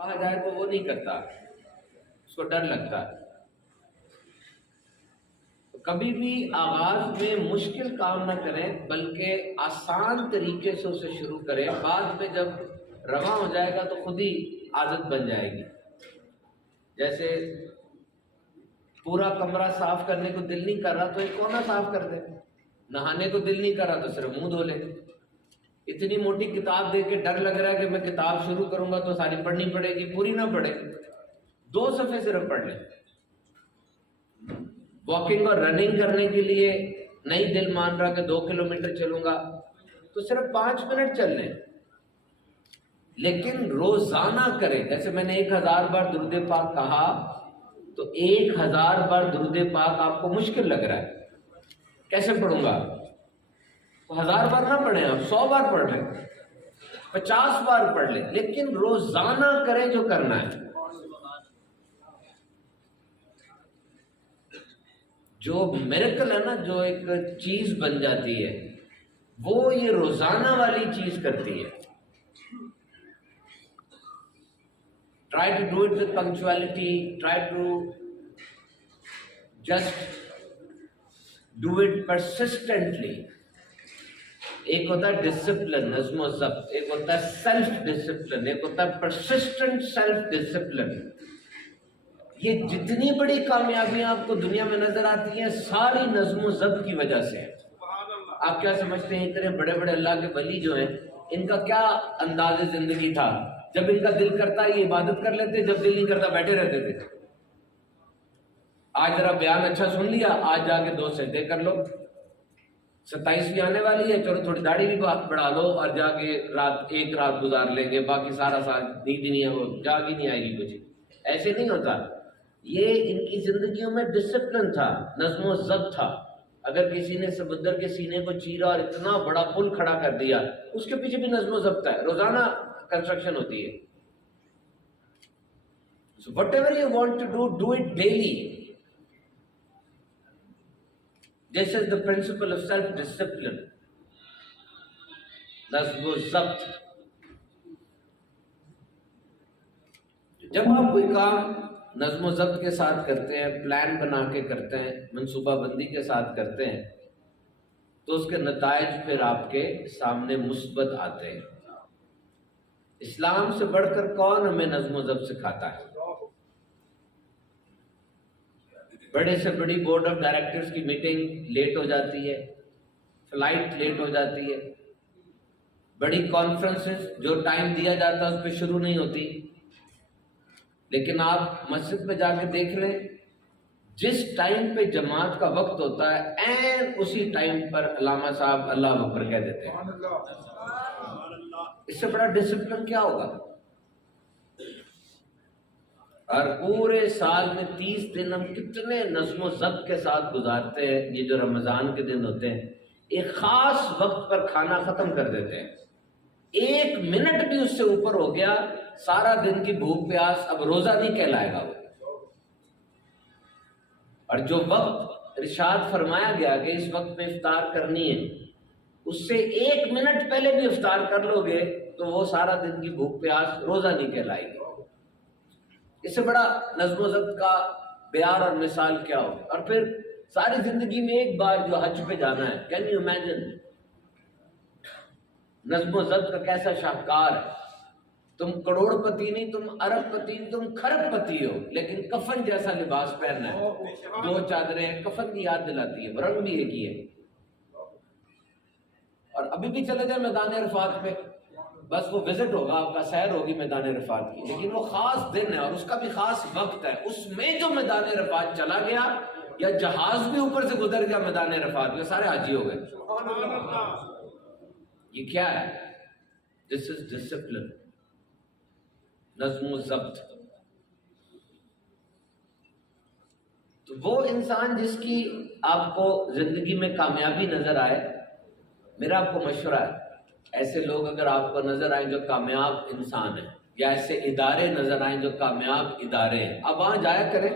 کہا جائے تو وہ نہیں کرتا، اس کو ڈر لگتا ہے۔ تو کبھی بھی آغاز میں مشکل کام نہ کریں بلکہ آسان طریقے سے اسے شروع کریں، بعد میں جب رواں ہو جائے گا تو خود ہی عادت بن جائے گی۔ جیسے پورا کمرہ صاف کرنے کو دل نہیں کر رہا تو ایک کونا صاف کر دے، نہانے کو دل نہیں کر رہا تو صرف منہ دھو لے۔ اتنی موٹی کتاب دیکھ کے ڈر لگ رہا ہے کہ میں کتاب شروع کروں گا تو ساری پڑھنی پڑے گی، پوری نہ پڑھے، 2 صفحے صرف پڑھ لیں۔ واکنگ اور رننگ کرنے کے لیے نہیں دل مان رہا کہ 2 کلومیٹر چلوں گا تو صرف 5 منٹ چل لیں، لیکن روزانہ کریں۔ جیسے میں نے 1000 بار درود پاک کہا تو 1000 بار درود پاک آپ کو مشکل لگ رہا ہے، کیسے پڑھوں گا؟ 1000 بار نہ پڑھیں، آپ 100 بار پڑھ لیں، 50 بار پڑھ لیں، لیکن روزانہ کریں جو کرنا ہے۔ جو میریکل ہے نا، جو ایک چیز بن جاتی ہے، وہ یہ روزانہ والی چیز کرتی ہے۔ Try to do it with punctuality, try to just do it persistently. ایک ہوتا ہے ڈسپلن، نظم و ضبط، ایک ہوتا ہے سیلف ڈسپلن، ایک ہوتا ہے پرسسٹنٹ سیلف ڈسپلن۔ یہ جتنی بڑی کامیابیاں آپ کو دنیا میں نظر آتی ہیں ساری نظم و ضبط کی وجہ سے ہیں۔ آپ کیا سمجھتے ہیں اتنے بڑے بڑے اللہ کے ولی جو ہیں، ان کا کیا انداز زندگی تھا؟ جب ان کا دل کرتا یہ عبادت کر لیتے، جب دل نہیں کرتا بیٹھے رہتے تھے۔ آج ذرا بیان اچھا سن لیا، آج جا کے 2 سجدے کر لو، 27ویں آنے والی ہے، چلو تھوڑی داڑھی بھی بڑھا لو اور جا کے ایک رات گزار لیں گے، باقی سارا سال نیند نہیں ہے، وہ جاگ ہی نہیں آئے گی کچھ۔ ایسے نہیں ہوتا۔ یہ ان کی زندگیوں میں ڈسپلن تھا، نظم و ضبط تھا۔ اگر کسی نے سمندر کے سینے کو چیرا اور اتنا بڑا پل کھڑا کر دیا، اس کے پیچھے بھی نظم و ضبط ہے، روزانہ کنسٹرکشن ہوتی ہے۔ So whatever you want to do, do it daily. This is the principle of self-discipline. نظم و ضبط۔ جب آپ کوئی کام نظم و ضبط کے ساتھ کرتے ہیں، پلان بنا کے کرتے ہیں، منصوبہ بندی کے ساتھ کرتے ہیں، تو اس کے نتائج پھر آپ کے سامنے مثبت آتے ہیں۔ اسلام سے بڑھ کر کون ہمیں نظم و ضبط سکھاتا ہے؟ بڑے سے بڑی بورڈ آف ڈائریکٹرز کی میٹنگ لیٹ ہو جاتی ہے، فلائٹ لیٹ ہو جاتی ہے، بڑی کانفرنسز جو ٹائم دیا جاتا ہے اس پہ شروع نہیں ہوتی۔ لیکن آپ مسجد میں جا کے دیکھ لیں، جس ٹائم پہ جماعت کا وقت ہوتا ہے عین اسی ٹائم پر علامہ صاحب اللہ اکبر کہہ دیتے ہیں۔ اس سے بڑا ڈسپلن کیا ہوگا؟ اور پورے سال میں 30 دن ہم کتنے نظم و ضبط کے ساتھ گزارتے ہیں۔ یہ جو رمضان کے دن ہوتے ہیں، ایک خاص وقت پر کھانا ختم کر دیتے ہیں، 1 منٹ بھی اس سے اوپر ہو گیا سارا دن کی بھوک پیاس اب روزہ نہیں کہلائے گا وہ۔ اور جو وقت ارشاد فرمایا گیا کہ اس وقت میں افطار کرنی ہے، اس سے 1 منٹ پہلے بھی افطار کر لو گے تو وہ سارا دن کی بھوک پیاس روزہ نہیں کہلائے گی۔ اس سے بڑا نظم و ضبط کا بیان اور مثال کیا ہو؟ اور پھر ساری زندگی میں ایک بار جو حج پہ جانا ہے، کین یو امیجن نظم و ضبط کا کیسا شاہکار ہے۔ تم کروڑ پتی نہیں، تم ارب پتی نہیں، تم کھرب پتی ہو، لیکن کفن جیسا لباس پہننا ہے، 2 چادریں، کفن کی یاد دلاتی ہے، رنگ بھی ایک ہی ہے۔ اور ابھی بھی چلے جائیں میدان عرفات پہ، بس وہ وزٹ ہوگا، آپ کا سیر ہوگی میدان عرفات کی، لیکن وہ خاص دن ہے اور اس کا بھی خاص وقت ہے۔ اس میں جو میدان عرفات چلا گیا یا جہاز بھی اوپر سے گزر گیا میدان عرفات میں، سارے حاجی ہو گئے۔ یہ کیا ہے؟ دس از ڈسپلن، نظم و ضبط۔ تو وہ انسان جس کی آپ کو زندگی میں کامیابی نظر آئے، میرا آپ کو مشورہ ہے، ایسے لوگ اگر آپ کو نظر آئیں جو کامیاب انسان ہیں، یا ایسے ادارے نظر آئیں جو کامیاب ادارے ہیں، اب وہاں جایا کریں،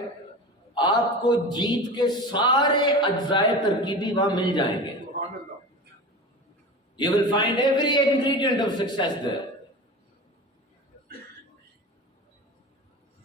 آپ کو جیت کے سارے اجزائے ترکیبی وہاں مل جائیں گے۔ You will find every ingredient of success there.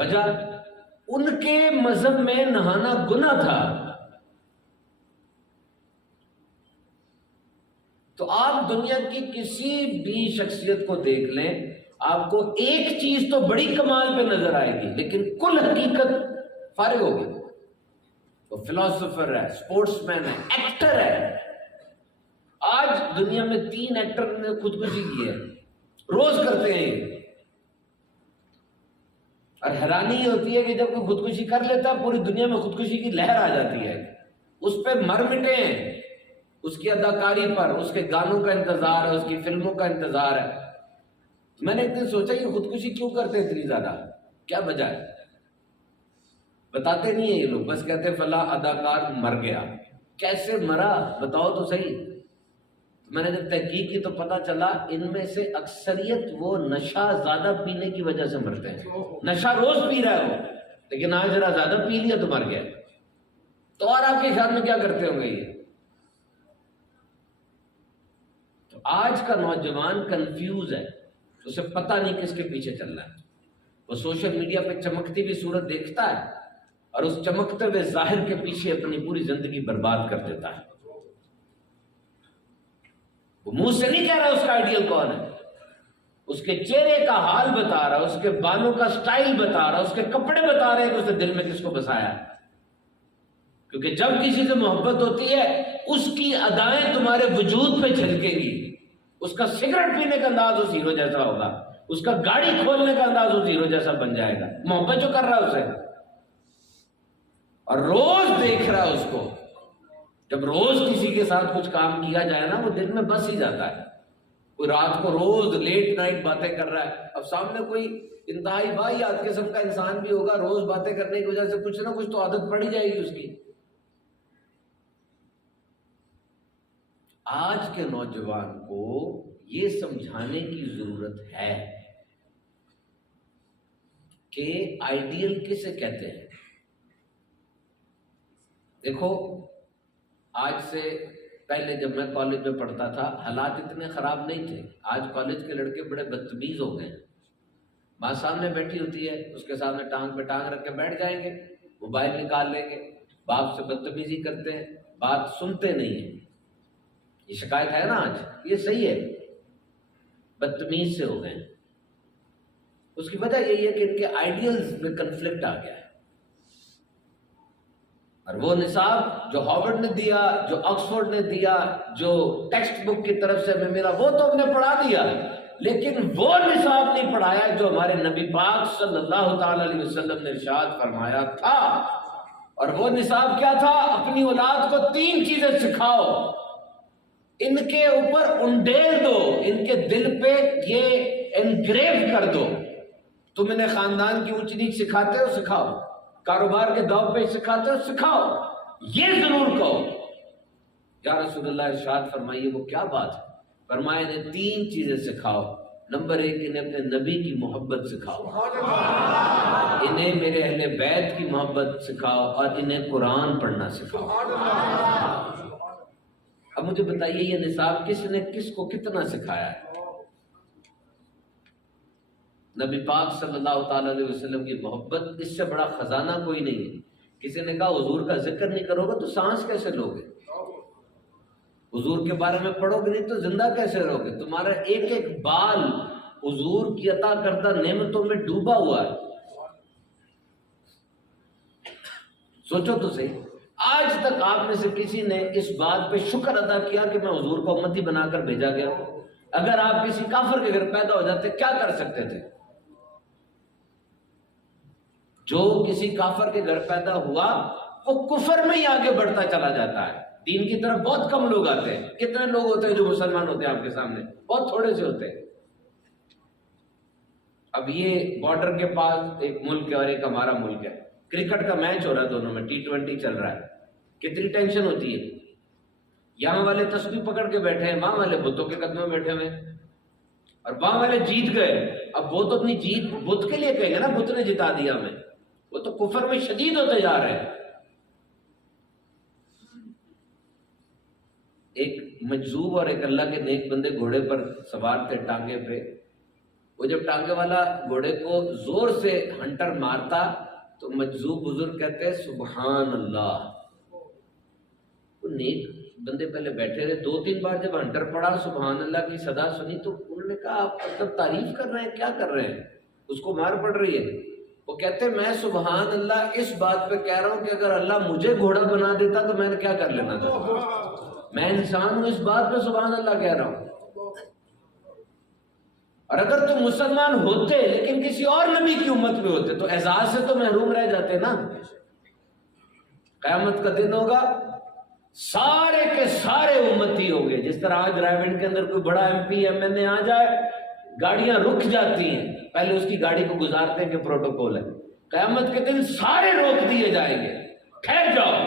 وجہ ان کے مذہب میں نہانا گناہ تھا. تو آپ دنیا کی کسی بھی شخصیت کو دیکھ لیں، آپ کو ایک چیز تو بڑی کمال پہ نظر آئے گی، لیکن کل حقیقت فارغ ہوگی. وہ فلاسفر ہے، سپورٹس مین ہے، ایکٹر ہے. آج دنیا میں 3 ایکٹر نے خودکشی کی ہے، روز کرتے ہیں یہ. اور حیرانی یہ ہوتی ہے کہ جب کوئی خودکشی کر لیتا ہے پوری دنیا میں خودکشی کی لہر آ جاتی ہے. اس پہ مر مٹے ہیں، اس کی اداکاری پر، اس کے گانوں کا انتظار ہے، اس کی فلموں کا انتظار ہے. میں نے ایک دن سوچا یہ خودکشی کیوں کرتے ہیں اتنی زیادہ، کیا وجہ ہے؟ بتاتے نہیں ہیں یہ لوگ، بس کہتے ہیں فلاں اداکار مر گیا. کیسے مرا بتاؤ تو صحیح. میں نے جب تحقیق کی تو پتا چلا ان میں سے اکثریت وہ نشہ زیادہ پینے کی وجہ سے مرتے ہیں. نشہ روز پی رہا ہے وہ، لیکن آج ذرا زیادہ پی لیا تو مر گیا. تو اور آپ کے خیال میں کیا کرتے ہوں گے یہ؟ تو آج کا نوجوان کنفیوز ہے، اسے پتہ نہیں کس کے پیچھے چل رہا ہے. وہ سوشل میڈیا پہ چمکتی ہوئی صورت دیکھتا ہے اور اس چمکتے ہوئے ظاہر کے پیچھے اپنی پوری زندگی برباد کر دیتا ہے. وہ منہ سے نہیں کہہ رہا اس کا آئیڈیل کون ہے، اس کے چہرے کا حال بتا رہا، اس کے بالوں کا سٹائل بتا رہا، اس کے کپڑے بتا رہے ہیں کہ اس نے دل میں کس کو بسایا. کیونکہ جب کسی سے محبت ہوتی ہے اس کی ادائیں تمہارے وجود پہ جھلکے گی. اس کا سگریٹ پینے کا انداز اس ہیرو جیسا ہوگا، اس کا گاڑی کھولنے کا انداز اس ہیرو جیسا بن جائے گا. محبت جو کر رہا ہے اسے، اور روز دیکھ رہا ہے اس کو. جب روز کسی کے ساتھ کچھ کام کیا جائے نا وہ دل میں بس ہی جاتا ہے. کوئی رات کو روز لیٹ نائٹ باتیں کر رہا ہے، اب سامنے کوئی انتہائی واحد قسم کا انسان بھی ہوگا، روز باتیں کرنے کی وجہ سے کچھ نہ کچھ تو عادت پڑ ہی جائے گی اس کی. آج کے نوجوان کو یہ سمجھانے کی ضرورت ہے کہ آئیڈیل کسے کہتے ہیں. دیکھو آج سے پہلے جب میں کالج میں پڑھتا تھا حالات اتنے خراب نہیں تھے. آج کالج کے لڑکے بڑے بدتمیز ہو گئے ہیں. ماں سامنے بیٹھی ہوتی ہے، اس کے سامنے ٹانگ پہ ٹانگ رکھ کے بیٹھ جائیں گے، موبائل نکال لیں گے، باپ سے بدتمیزی کرتے ہیں، بات سنتے نہیں ہیں. یہ شکایت ہے نا آج، یہ صحیح ہے، بدتمیز سے ہو گئے ہیں. اس کی وجہ یہی ہے کہ ان کے آئیڈیلز میں کنفلکٹ آ گیا ہے. اور وہ نصاب جو ہارورڈ نے دیا، جو آکسفورڈ نے دیا، جو ٹیکسٹ بک کی طرف سے ہمیں ملا، وہ تو ہم نے پڑھا دیا، لیکن وہ نصاب نہیں پڑھایا جو ہمارے نبی پاک صلی اللہ تعالی علیہ وسلم نے ارشاد فرمایا تھا. اور وہ نصاب کیا تھا؟ اپنی اولاد کو 3 چیزیں سکھاؤ، ان کے اوپر انڈیل دو، ان کے دل پہ یہ انگریو کر دو. تم انہیں خاندان کی اونچ نیچ سکھاتے ہو، سکھاؤ. کاروبار کے داؤ پہ سکھاتے ہو، سکھاؤ. یہ ضرور کہو. یا رسول اللہ ارشاد فرمائیے وہ کیا بات ہے؟ فرمایا انہیں 3 چیزیں سکھاؤ. نمبر 1 انہیں اپنے نبی کی محبت سکھاؤ، انہیں میرے اہل بیت کی محبت سکھاؤ، اور انہیں قرآن پڑھنا سکھاؤ. اب مجھے بتائیے یہ نصاب کس نے کس کو کتنا سکھایا ہے؟ نبی پاک صلی اللہ تعالی علیہ وسلم کی محبت، اس سے بڑا خزانہ کوئی نہیں ہے. کسی نے کہا حضور کا ذکر نہیں کرو گے تو سانس کیسے لوگے؟ حضور کے بارے میں پڑھو گے نہیں تو زندہ کیسے رہو گے؟ تمہارا ایک ایک بال حضور کی عطا کردہ نعمتوں میں ڈوبا ہوا ہے. سوچو تو صحیح، آج تک آپ میں سے کسی نے اس بات پہ شکر ادا کیا کہ میں حضور کو امتی بنا کر بھیجا گیا؟ اگر آپ کسی کافر کے گھر پیدا ہو جاتے کیا کر سکتے تھے؟ جو کسی کافر کے گھر پیدا ہوا وہ کفر میں ہی آگے بڑھتا چلا جاتا ہے. دین کی طرف بہت کم لوگ آتے ہیں. کتنے لوگ ہوتے ہیں جو مسلمان ہوتے ہیں آپ کے سامنے؟ بہت تھوڑے سے ہوتے ہیں. اب یہ بارڈر کے پاس ایک ملک ہے اور ایک ہمارا ملک ہے، کرکٹ کا میچ ہو رہا ہے دونوں میں، T20 چل رہا ہے. کتنی ٹینشن ہوتی ہے. یہاں والے تسبیح پکڑ کے بیٹھے ہیں، وہاں والے بتوں کے قدموں میں بیٹھے ہوئے ہیں، اور وہاں والے جیت گئے. اب وہ تو اپنی جیت بت کے لیے کہیں گے نا، بت نے جتا دیا ہمیں. وہ تو کفر میں شدید ہوتے جا رہے ہیں. ایک مجذوب اور ایک اللہ کے نیک بندے گھوڑے پر سوار تھے ٹانگے پہ. وہ جب ٹانگے والا گھوڑے کو زور سے ہنٹر مارتا تو مجذوب بزرگ کہتے ہیں سبحان اللہ. وہ نیک بندے پہلے بیٹھے رہے، 2-3 بار جب ہنٹر پڑا سبحان اللہ کی صدا سنی تو انہوں نے کہا آپ مطلب تعریف کر رہے ہیں، کیا کر رہے ہیں؟ اس کو مار پڑ رہی ہے. وہ کہتے ہیں میں سبحان اللہ اس بات پہ کہہ رہا ہوں کہ اگر اللہ مجھے گھوڑا بنا دیتا تو میں نے کیا کر لینا تھا. میں انسان ہوں، اس بات پہ سبحان اللہ کہہ رہا ہوں. اور اگر تم مسلمان ہوتے لیکن کسی اور نبی کی امت میں ہوتے تو اعزاز سے تو محروم رہ جاتے نا. قیامت کا دن ہوگا، سارے کے سارے امتی ہوں گے. جس طرح آج رائےگنج کے اندر کوئی بڑا ایم پی ایم این اے آ جائے، گاڑیاں رک جاتی ہیں، پہلے اس کی گاڑی کو گزارتے ہیں کہ پروٹوکول ہے. قیامت کے دن سارے روک دیے جائیں گے، ٹھہر جاؤ.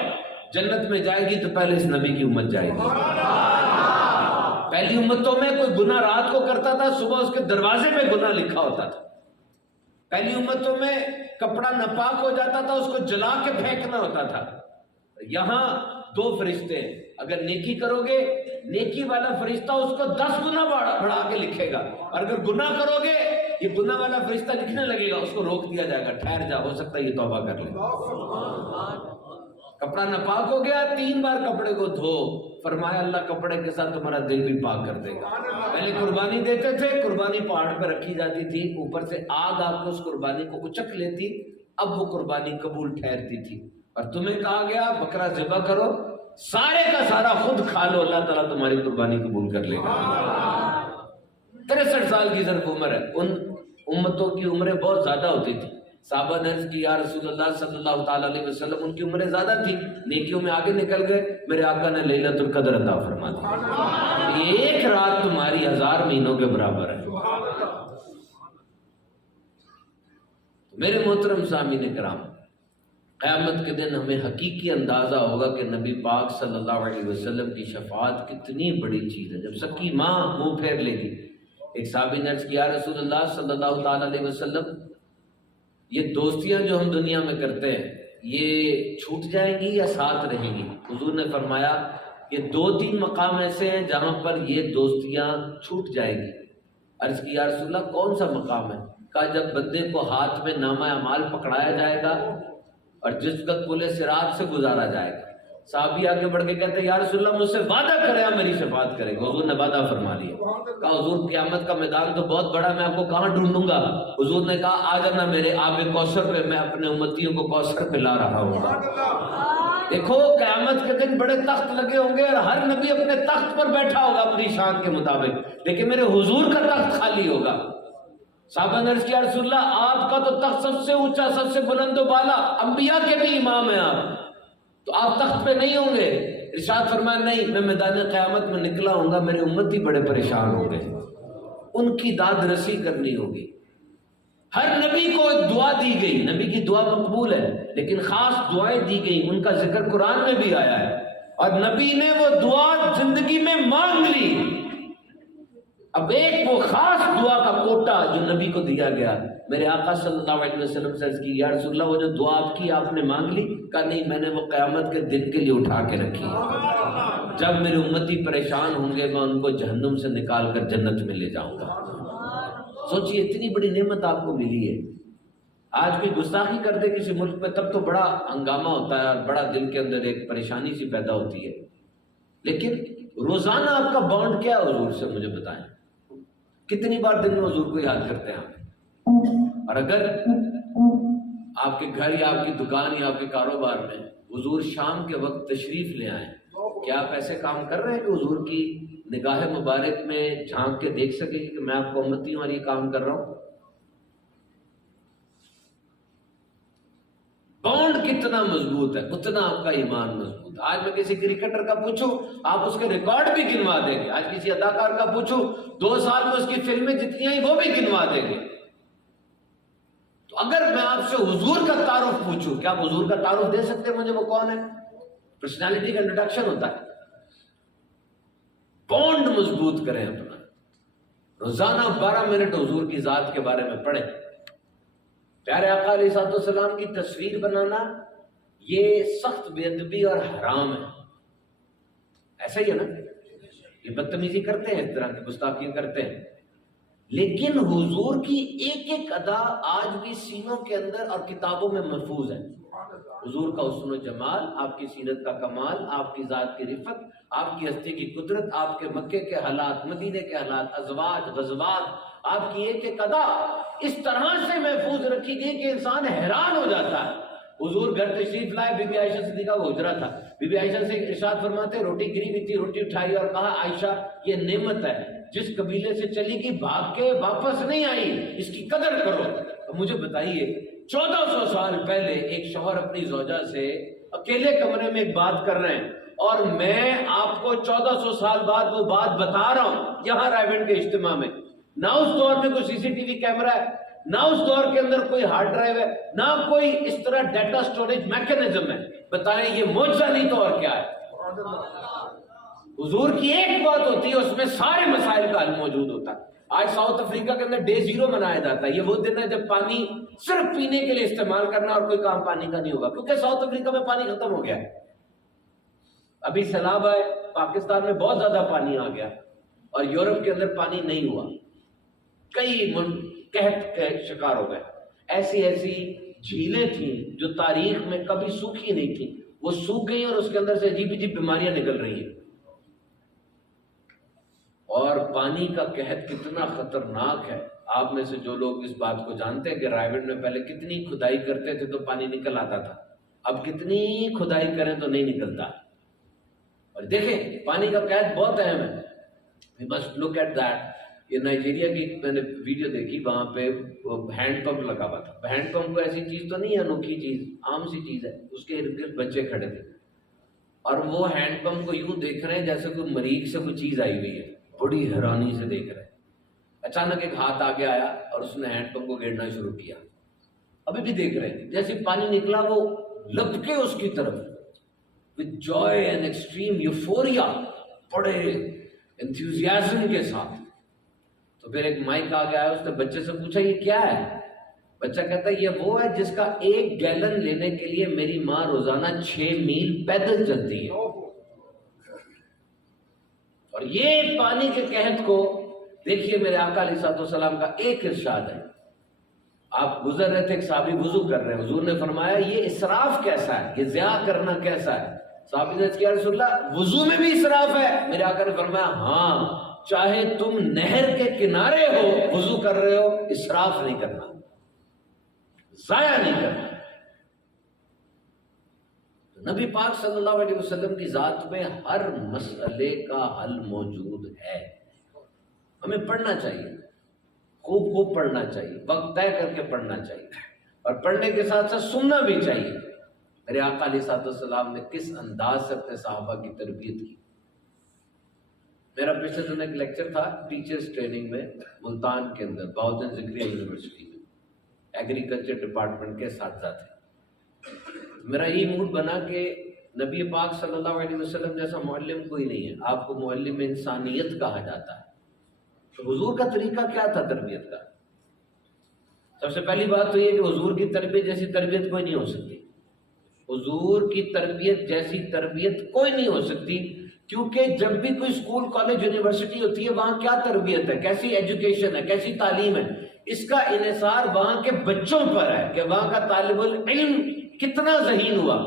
جنت میں جائے گی تو پہلے اس نبی کی امت جائے گی. پہلی امتوں میں کوئی گناہ رات کو کرتا تھا، صبح اس کے دروازے پہ گناہ لکھا ہوتا تھا. پہلی امتوں میں کپڑا ناپاک ہو جاتا تھا، اس کو جلا کے پھینکنا ہوتا تھا. یہاں 2 فرشتے ہیں، اگر نیکی کرو گے نیکی والا فرشتہ اس کو 10 گنا بڑھا کے لکھے گا، اور اگر گناہ کرو گے یہ گناہ والا فرشتہ لکھنے لگے گا، اس کو روک دیا جائے گا، ٹھہر جا، ہو سکتا ہے یہ توبہ کر لے. کپڑا ناپاک ہو گیا، 3 بار کپڑے کو دھو. فرمایا اللہ کپڑے کے ساتھ تمہارا دل بھی پاک کر دے گا. پہلے قربانی دیتے تھے، قربانی پہاڑ پہ رکھی جاتی تھی، اوپر سے آگ آپ کو اس قربانی کو اچک لیتی، اب وہ قربانی قبول ٹھہرتی تھی. اور تمہیں کہا گیا بکرا ذبح کرو، سارے کا سارا خود کھا لو، اللہ تعالیٰ تمہاری قربانی قبول کر لے گا. 63 سال کی ظرف عمر ہے. ان امتوں کی عمریں بہت زیادہ ہوتی تھی. صحابہ نے عرض کی یا رسول اللہ صلی اللہ تعالیٰ علیہ وسلم، ان کی عمریں زیادہ تھی، نیکیوں میں آگے نکل گئے، میرے آقا نے لیلۃ القدر عطا فرما دی. ایک رات تمہاری 1000 مہینوں کے برابر ہے. میرے محترم سامعین کرام، قیامت کے دن ہمیں حقیقی اندازہ ہوگا کہ نبی پاک صلی اللہ علیہ وسلم کی شفاعت کتنی بڑی چیز ہے. جب سکی ماں منہ پھیر لے گی. ایک صحابی نے عرض کیا رسول اللہ صلی اللہ تعالیٰ علیہ وسلم، یہ دوستیاں جو ہم دنیا میں کرتے ہیں یہ چھوٹ جائیں گی یا ساتھ رہیں گی؟ حضور نے فرمایا یہ 2-3 مقام ایسے ہیں جہاں پر یہ دوستیاں چھوٹ جائیں گی. عرض کی یا رسول اللہ کون سا مقام ہے؟ کہا جب بندے کو ہاتھ میں نامہ اعمال پکڑایا جائے گا اور جس وقت پل صراط سے گزارا جائے گا. صحابی آگے بڑھ کے کہتے ہیں یا رسول اللہ مجھ سے وعدہ کرے آپ میری شفاعت کرے گا. حضور نے وعدہ فرما لیا. کہا حضور قیامت کا میدان تو بہت بڑا، میں آپ کو کہاں ڈھونڈوں گا؟ حضور نے کہا آ جانا میرے آب کوثر پہ، میں اپنے امتیوں کو کوثر پلا رہا ہوں گا. دیکھو قیامت کے دن بڑے تخت لگے ہوں گے اور ہر نبی اپنے تخت پر بیٹھا ہوگا اپنی شان کے مطابق، لیکن میرے حضور کا تخت خالی ہوگا. صحابہ نے عرض کیا رسول اللہ آپ کا تو تخت سب سے اونچا، سب سے بلند و بالا، انبیاء کے بھی امام ہیں آپ، تو آپ تخت پہ نہیں ہوں گے؟ ارشاد فرمایا نہیں، میں میدان قیامت میں نکلا ہوں گا، میرے امتی بڑے پریشان ہوں گے، ان کی داد رسی کرنی ہوگی. ہر نبی کو ایک دعا دی گئی، نبی کی دعا مقبول ہے لیکن خاص دعائیں دی گئی، ان کا ذکر قرآن میں بھی آیا ہے، اور نبی نے وہ دعا زندگی میں مانگ لی. اب ایک وہ خاص دعا کا کوٹا جو نبی کو دیا گیا. میرے آقا صلی اللہ علیہ وسلم سے عرض کی یا رسول اللہ وہ جو دعا آپ کی آپ نے مانگ لی؟ کہا نہیں، میں نے وہ قیامت کے دن کے لیے اٹھا کے رکھی ہے، جب میرے امتی پریشان ہوں گے میں ان کو جہنم سے نکال کر جنت میں لے جاؤں گا. سوچئے اتنی بڑی نعمت آپ کو ملی ہے. آج کوئی گستاخی کر دے کسی ملک پہ تب تو بڑا ہنگامہ ہوتا ہے اور بڑا دل کے اندر ایک پریشانی سی پیدا ہوتی ہے، لیکن روزانہ آپ کا بانڈ کیا ہے حضور سے؟ مجھے بتائیں کتنی بار دن میں حضور کو یاد کرتے ہیں آپ؟ اور اگر آپ کے گھر یا آپ کی دکان یا آپ کے کاروبار میں حضور شام کے وقت تشریف لے آئیں، کیا آپ ایسے کام کر رہے ہیں کہ حضور کی نگاہ مبارک میں جھانک کے دیکھ سکیں کہ میں آپ کو امتی ہوں اور یہ کام کر رہا ہوں؟ بانڈ کتنا مضبوط ہے اتنا آپ کا ایمان مضبوط. آج میں کسی کرکٹر کا پوچھوں آپ اس کے ریکارڈ بھی گنوا دیں گے. آج کسی اداکار کا پوچھوں 2 سال میں اس کی فلمیں جتنی ہیں وہ بھی گنوا دیں گے. تو اگر میں آپ سے حضور کا تعارف پوچھوں کیا آپ حضور کا تعارف دے سکتے ہیں مجھے؟ وہ کون ہے؟ پرسنالٹی کا انٹروڈکشن ہوتا ہے. بانڈ مضبوط کریں اپنا. روزانہ 12 منٹ حضور کی ذات کے بارے میں پڑھیں. پیارے آقا علیہ السلام کی تصویر بنانا یہ سخت بے ادبی اور حرام ہے. ایسا ہی ہے نا؟ یہ بدتمیزی کرتے ہیں، اس طرح کی گستاخیاں کرتے ہیں، لیکن حضور کی ایک ایک ادا آج بھی سینوں کے اندر اور کتابوں میں محفوظ ہے. حضور کا حسن و جمال، آپ کی سیرت کا کمال، آپ کی ذات کی رفت، آپ کی ہستی کی قدرت، آپ کے مکے کے حالات، مدینے کے حالات، ازواج، غزوات، آپ کی ایک ایک ادا اس طرح سے محفوظ رکھی گئی کہ انسان حیران ہو جاتا ہے. حضور گھر تشریف لائے، بی بی عائشہ صدیقہ کا حجرہ تھا. بی بی عائشہ سے ارشاد فرماتے روٹی گری ہوئی تھی، روٹی اٹھائی اور کہا عائشہ یہ نعمت ہے، جس قبیلے سے چلی گئی بھاگ کے واپس نہیں آئی، اس کی قدر کرو. مجھے بتائیے 1400 سال پہلے ایک شوہر اپنی زوجہ سے اکیلے کمرے میں ایک بات کر رہے ہیں، اور میں آپ کو 1400 سال بعد وہ بات بتا رہا ہوں یہاں رائیونڈ کے اجتماع میں. نہ اس دور میں کوئی سی سی ٹی وی کیمرہ ہے، نہ اس دور کے اندر کوئی ہارڈ ڈرائیو ہے، نہ کوئی اس طرح ڈیٹا سٹوریج میکینزم ہے. بتائیں یہ معجزہ نہیں تو اور کیا ہے؟ حضور کی ایک بات ہوتی ہے، اس میں سارے مسائل کا حل موجود ہوتا ہے. آج ساؤتھ افریقہ کے اندر ڈے زیرو منایا جاتا ہے. یہ وہ دن ہے جب پانی صرف پینے کے لیے استعمال کرنا اور کوئی کام پانی کا نہیں ہوگا، کیونکہ ساؤتھ افریقہ میں پانی ختم ہو گیا ہے. ابھی سیلاب آئے، پاکستان میں بہت زیادہ پانی آ گیا، اور یورپ کے اندر پانی نہیں ہوا. کئی قحط کے شکار ہو گئے. ایسی ایسی جھیلیں تھیں جو تاریخ میں کبھی سوکھی نہیں تھیں، وہ سوکھ گئی اور اس کے اندر سے عجیب عجیب بیماریاں نکل رہی ہیں. اور پانی کا قحط کتنا خطرناک ہے. آپ میں سے جو لوگ اس بات کو جانتے ہیں کہ رائیونڈ میں پہلے کتنی کھدائی کرتے تھے تو پانی نکل آتا تھا، اب کتنی کھدائی کریں تو نہیں نکلتا. اور دیکھیں پانی کا قحط بہت اہم ہے. We must look at that. یہ نائجیریا کی میں نے ویڈیو دیکھی، وہاں پہ ہینڈ پمپ لگا ہوا تھا. ہینڈ پمپ کو ایسی چیز تو نہیں ہے انوکھی چیز، عام سی چیز ہے. اس کے ارد گرد بچے کھڑے تھے اور وہ ہینڈ پمپ کو یوں دیکھ رہے ہیں جیسے کوئی مریض سے کوئی چیز آئی ہوئی ہے، بڑی حیرانی سے دیکھ رہے ہیں. اچانک ایک ہاتھ آگے آیا اور اس نے ہینڈ پمپ کو گیڑنا شروع کیا. ابھی بھی دیکھ رہے ہیں، جیسے پانی نکلا وہ لپکے اس کی طرف with joy and extreme euphoria، بڑے enthusiasm کے ساتھ. تو پھر ایک مائک آ گیا، اس نے بچے سے پوچھا یہ کیا ہے؟ بچہ کہتا ہے یہ وہ ہے جس کا 1 گیلن لینے کے لیے میری ماں روزانہ 6 میل پیدل چلتی ہے. اور یہ پانی کے قحط کو دیکھیے، میرے آقا علیہ الصلوۃ والسلام کا ایک ارشاد ہے. آپ گزر رہے تھے، ایک صحابی وضو کر رہے ہیں، حضور نے فرمایا یہ اسراف کیسا ہے، یہ ضیاع کرنا کیسا ہے؟ صحابی نے کہا رسول اللہ وضو میں بھی اسراف ہے؟ میرے آقا نے فرمایا ہاں، چاہے تم نہر کے کنارے ہو، وضو کر رہے ہو، اسراف نہیں کرنا، ضائع نہیں کرنا. نبی پاک صلی اللہ علیہ وسلم کی ذات میں ہر مسئلے کا حل موجود ہے. ہمیں پڑھنا چاہیے، خوب خوب پڑھنا چاہیے، وقت طے کر کے پڑھنا چاہیے، اور پڑھنے کے ساتھ ساتھ سننا بھی چاہیے. میرے آقا علیہ السلام نے کس انداز سے اپنے صحابہ کی تربیت کی. میرا پچھلے دن ایک لیکچر تھا ٹیچرز ٹریننگ میں ملتان کے اندر، بہاؤدین ذکریہ یونیورسٹی میں، ایگریکلچر ڈپارٹمنٹ کے اساتذہ تھے. میرا یہ موڈ بنا کہ نبی پاک صلی اللہ علیہ وسلم جیسا معلم کوئی نہیں ہے، آپ کو معلم انسانیت کہا جاتا ہے. تو حضور کا طریقہ کیا تھا تربیت کا؟ سب سے پہلی بات تو یہ کہ حضور کی تربیت جیسی تربیت کوئی نہیں ہو سکتی. حضور کی تربیت جیسی تربیت کوئی نہیں ہو سکتی، کیونکہ جب بھی کوئی اسکول کالج یونیورسٹی ہوتی ہے وہاں کیا تربیت ہے، کیسی ایجوکیشن ہے، کیسی تعلیم ہے، اس کا انحصار وہاں کے بچوں پر ہے کہ وہاں کا طالب العلم کتنا ذہین ہوا،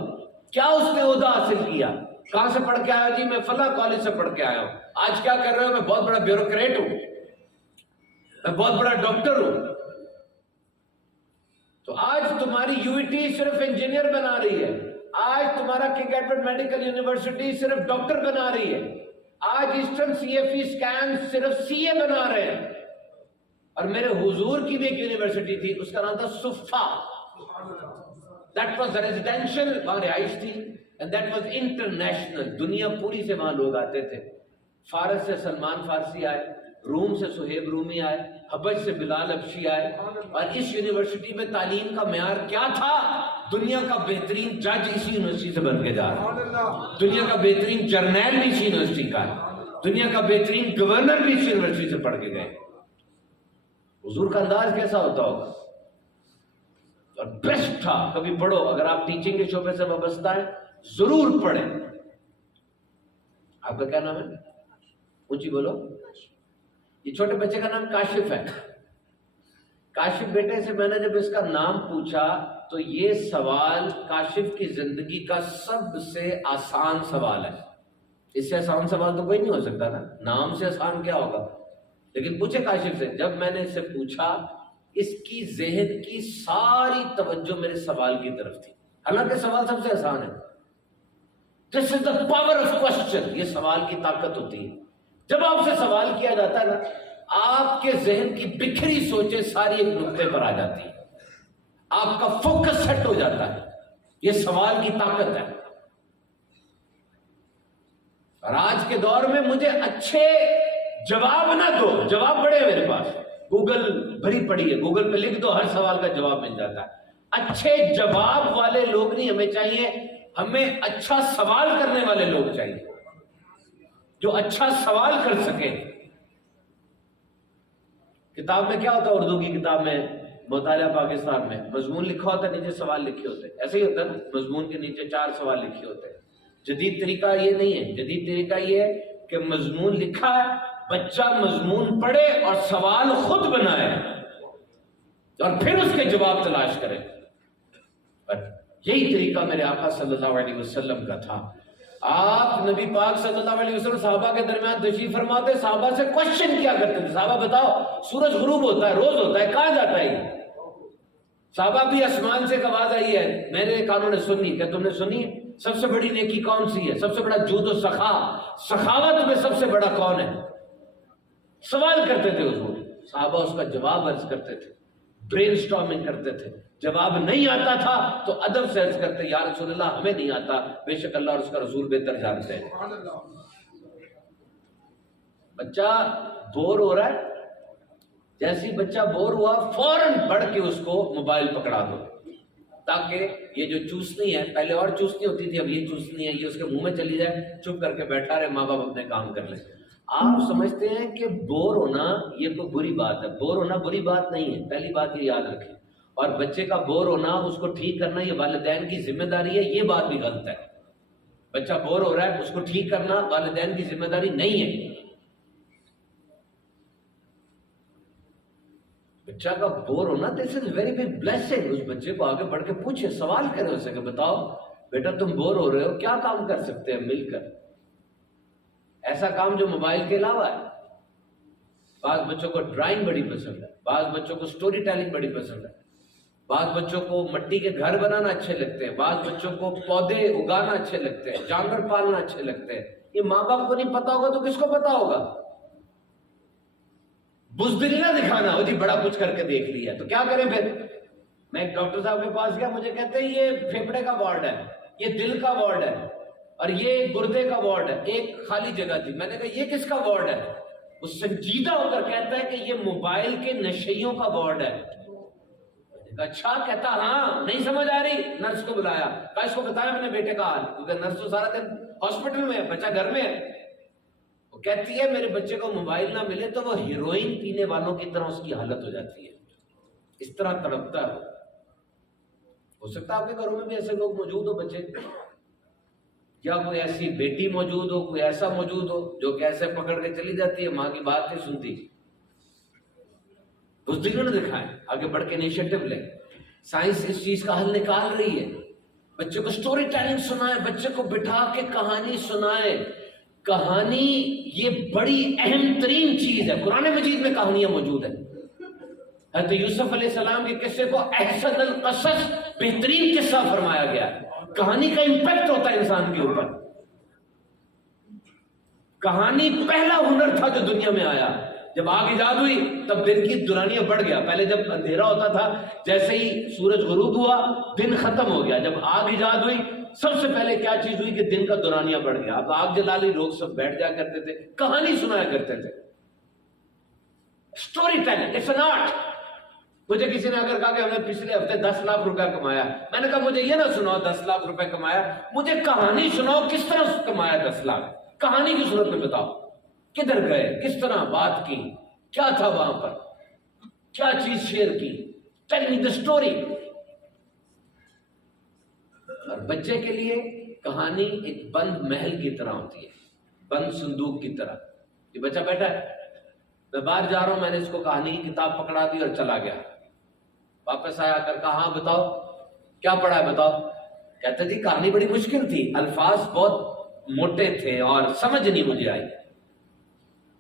کیا اس نے عہدہ حاصل کیا، کہاں سے پڑھ کے آیا؟ جی میں فلاں کالج سے پڑھ کے آیا ہوں. آج کیا کر رہے ہو؟ میں بہت بڑا بیوروکریٹ ہوں، میں بہت بڑا ڈاکٹر ہوں. تو آج تمہاری یو ٹی صرف انجینئر بنا رہی ہے، آج تمہارا کنگ ایڈورڈ میڈیکل یونیورسٹی صرف ڈاکٹر بنا رہی ہے، آج eastern C F E scan صرف سی اے بنا رہے ہیں. اور میرے حضور کی بھی ایک یونیورسٹی تھی، اس کا نام تھا صفا. دیٹ واز ریزیڈینشل، وہاں رہائش تھی، اینڈ دیٹ واز انٹرنیشنل، دنیا پوری سے وہاں لوگ آتے تھے. فارس سے سلمان فارسی آئے، روم سے سہیب رومی آئے، حبش سے بلال حبشی آئے. اور اس یونیورسٹی میں تعلیم کا معیار کیا تھا؟ دنیا کا بہترین جج اسی یونیورسٹی سے بن کے جا رہا ہے، دنیا کا بہترین جرنیل بھی اسی یونیورسٹی کا ہے، دنیا کا بہترین گورنر بھی اسی یونیورسٹی سے پڑھ کے گئے. حضور کا انداز کیسا ہوتا ہوگا؟ اور بیسٹ تھا. کبھی پڑھو، اگر آپ ٹیچنگ کے شعبے سے وابستہ ہیں ضرور پڑھیں. آپ کا کیا نام ہے؟ اونچی بولو. یہ چھوٹے بچے کا نام کاشف ہے. کاشف بیٹے سے میں نے جب اس کا نام پوچھا تو یہ سوال کاشف کی زندگی کا سب سے آسان سوال ہے. اس سے آسان سوال تو کوئی نہیں ہو سکتا نا، نام سے آسان کیا ہوگا. لیکن پوچھے کاشف سے، جب میں نے اس سے پوچھا اس کی ذہن کی ساری توجہ میرے سوال کی طرف تھی. حالانکہ سوال سب سے آسان ہے. دس از دا پاور آف کوشچن. یہ سوال کی طاقت ہوتی ہے. جب آپ سے سوال کیا جاتا ہے نا، آپ کے ذہن کی بکھری سوچیں ساری ایک نقطے پر آ جاتی ہے، آپ کا فوکس سیٹ ہو جاتا ہے. یہ سوال کی طاقت ہے. اور آج کے دور میں مجھے اچھے جواب نہ دو، جواب بڑے ہیں میرے پاس، گوگل بھری پڑی ہے، گوگل پہ لکھ دو ہر سوال کا جواب مل جاتا ہے. اچھے جواب والے لوگ نہیں ہمیں چاہیے، ہمیں اچھا سوال کرنے والے لوگ چاہیے جو اچھا سوال کر سکے. کتاب میں کیا ہوتا ہے، اردو کی کتاب میں مطالعہ پاکستان میں مضمون لکھا ہوتا ہے، نیچے سوال لکھے ہوتے ہیں. ایسے ہی ہوتا ہے نا، مضمون کے نیچے 4 سوال لکھے ہوتے ہیں. جدید طریقہ یہ نہیں ہے. جدید طریقہ یہ ہے کہ مضمون لکھا ہے، بچہ مضمون پڑھے اور سوال خود بنائے اور پھر اس کے جواب تلاش کرے. یہی طریقہ میرے آقا صلی اللہ علیہ وسلم کا تھا. آپ نبی پاک صلی اللہ علیہ وسلم صحابہ کے درمیان تشریف فرماتے، صحابہ سے کوشچن کیا کرتے تھے. صحابہ بتاؤ، سورج غروب ہوتا ہے، روز ہوتا ہے، کہاں جاتا ہے؟ صحابہ بھی آسمان سے ایک آواز آئی ہے، میرے کانوں نے سنی. کیا تم نے سنی؟ سب سے بڑی نیکی کون سی ہے؟ سب سے بڑا جود و سخا، سخاوت میں سب سے بڑا کون ہے؟ سوال کرتے تھے حضور. صحابہ اس کا جواب عرض کرتے تھے، برین سٹارمنگ کرتے تھے. جواب نہیں آتا تھا تو ادب سے عرض کرتے، یا رسول اللہ ہمیں نہیں آتا، بے شک اللہ اور اس کا رسول بہتر جانتے ہیں. بچہ بور ہو رہا ہے، جیسی بچہ بور ہوا فوراً بڑھ کے اس کو موبائل پکڑا دو، تاکہ یہ جو چوسنی ہے، پہلے اور چوسنی ہوتی تھی، اب یہ چوسنی ہے، یہ اس کے منہ میں چلی جائے، چپ کر کے بیٹھا رہے، ماں باپ اپنے کام کر لیں. آپ سمجھتے ہیں کہ بور ہونا یہ کوئی بری بات ہے. بور ہونا بری بات نہیں ہے، پہلی بات یہ یاد رکھیں. اور بچے کا بور ہونا، اس کو ٹھیک کرنا یہ والدین کی ذمہ داری ہے، یہ بات بھی غلط ہے. بچہ بور ہو رہا ہے، اس کو ٹھیک کرنا والدین کی ذمہ داری نہیں ہے. بچہ کا بور ہونا دس از ویری بگ بلیسنگ. اس بچے کو آگے بڑھ کے پوچھے، سوال کرے اس سے کہ بتاؤ بیٹا تم بور ہو رہے ہو، کیا کام کر سکتے ہیں مل کر، ایسا کام جو موبائل کے علاوہ ہے. بعض بچوں کو ڈرائنگ بڑی پسند ہے، بعض بچوں کو سٹوری ٹیلنگ بڑی پسند ہے، بعض بچوں کو مٹی کے گھر بنانا اچھے لگتے ہیں، بعض بچوں کو پودے اگانا اچھے لگتے ہیں، جانور پالنا اچھے لگتے ہیں. یہ ماں باپ کو نہیں پتا ہوگا تو کس کو پتا ہوگا؟ بزدلی نہ دکھانا، وہ جی بڑا کچھ کر کے دیکھ لیا تو کیا کریں پھر. میں ایک ڈاکٹر صاحب کے پاس گیا، مجھے کہتے ہیں یہ پھیپھڑے کا وارڈ ہے، یہ دل کا وارڈ ہے، اور یہ گردے کا وارڈ ہے. ایک خالی جگہ تھی. میں نے کہا یہ کس کا وارڈ ہے؟ وہ سنجیدہ ہو کر کہتا ہے کہ یہ موبائل کے نشیوں کا وارڈ ہے. اچھا. کہتا ہاں نہیں سمجھ آ رہی. نرس کو بلایا، کہا اس کو بتایا میں نے بیٹے کا حال، کیونکہ نرس تو سارا دن ہاسپٹل میں ہے، بچہ گھر میں ہے. وہ کہتی ہے میرے بچے کو موبائل نہ ملے تو وہ ہیروئن پینے والوں کی طرح اس کی حالت ہو جاتی ہے، اس طرح تڑپتا ہے. ہو سکتا ہے آپ کے گھروں میں بھی ایسے لوگ موجود ہو بچے، یا کوئی ایسی بیٹی موجود ہو، کوئی ایسا موجود ہو جو کہ ایسے پکڑ کے چلی جاتی ہے، ماں کی بات نہیں سنتی. بزدلوں نے دکھائے، آگے بڑھ کے انیشیٹو لیں. سائنس اس چیز کا حل نکال رہی ہے. بچے کو سٹوری ٹیلنگ سنائے، بچے کو بٹھا کے کہانی سنائے. کہانی یہ بڑی اہم ترین چیز ہے. قرآن مجید میں کہانیاں موجود ہیں. حضرت یوسف علیہ السلام کے قصے کو احسن القصص، بہترین قصہ فرمایا گیا. کہانی کا امپیکٹ ہوتا ہے انسان کے اوپر. کہانی پہلا ہنر تھا جو دنیا میں آیا. جب آگ ایجاد ہوئی تب دن کی دورانیاں بڑھ گیا. پہلے جب اندھیرا ہوتا تھا، جیسے ہی سورج غروب ہوا دن ختم ہو گیا. جب آگ ایجاد ہوئی سب سے پہلے کیا چیز ہوئی کہ دن کا دورانیہ بڑھ گیا. اب آگ جلا لی، لوگ سب بیٹھ جا کرتے تھے، کہانی سنایا کرتے تھے. Story telling it's an art. مجھے کسی نے اگر کہا کہ ہم نے پچھلے ہفتے 10 لاکھ روپے کمایا، میں نے کہا مجھے یہ نہ سناؤ 10 لاکھ روپے کمایا، مجھے کہانی سناؤ کس طرح کمایا 10 لاکھ. کہانی کی صورت میں بتاؤ کدھر گئے، کس طرح بات کی، کیا تھا وہاں پر، کیا چیز شیئر کی. Tell me the story. اور بچے کے لیے کہانی ایک بند محل کی طرح ہوتی ہے، بند صندوق کی طرح. یہ بچہ بیٹھا ہے، میں باہر جا رہا ہوں، میں نے اس کو کہانی کی کتاب پکڑا دی اور چلا گیا. واپس آیا کر کہا ہاں بتاؤ کیا پڑھا ہے بتاؤ. کہتا جی کہانی بڑی مشکل تھی، الفاظ بہت موٹے تھے اور سمجھ نہیں مجھے آئی.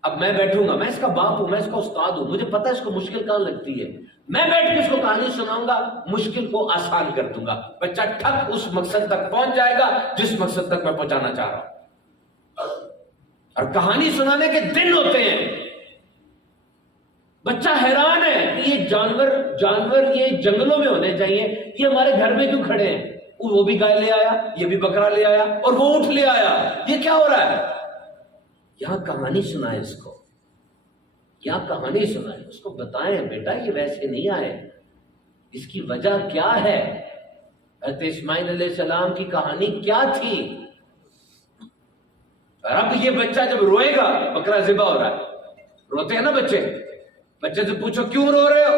اب میں بیٹھوں گا، میں اس کا باپ ہوں، میں اس کا استاد ہوں، مجھے پتا ہے اس کو مشکل کہاں لگتی ہے. میں بیٹھ کے اس کو کہانی سناؤں گا، مشکل کو آسان کر دوں گا. بچہ ٹھک اس مقصد تک پہنچ جائے گا جس مقصد تک میں پہنچانا چاہ رہا ہوں. اور کہانی سنانے کے دن ہوتے ہیں. بچہ حیران ہے کہ یہ جانور یہ جنگلوں میں ہونے چاہیے، یہ ہمارے گھر میں کیوں کھڑے ہیں؟ وہ بھی گائے لے آیا، یہ بھی بکرا لے آیا، اور وہ اونٹ لے آیا. یہ کیا ہو رہا ہے؟ یہاں کہانی سنائے اس کو، یہاں کہانی سنائے اس کو، بتائیں بیٹا یہ ویسے نہیں آئے، اس کی وجہ کیا ہے؟ حضرت اسماعیل علیہ السلام کی کہانی کیا تھی؟ اور اب یہ بچہ جب روئے گا، بکرا ذبح ہو رہا ہے، روتے ہیں نا بچے سے پوچھو کیوں رو رہے ہو،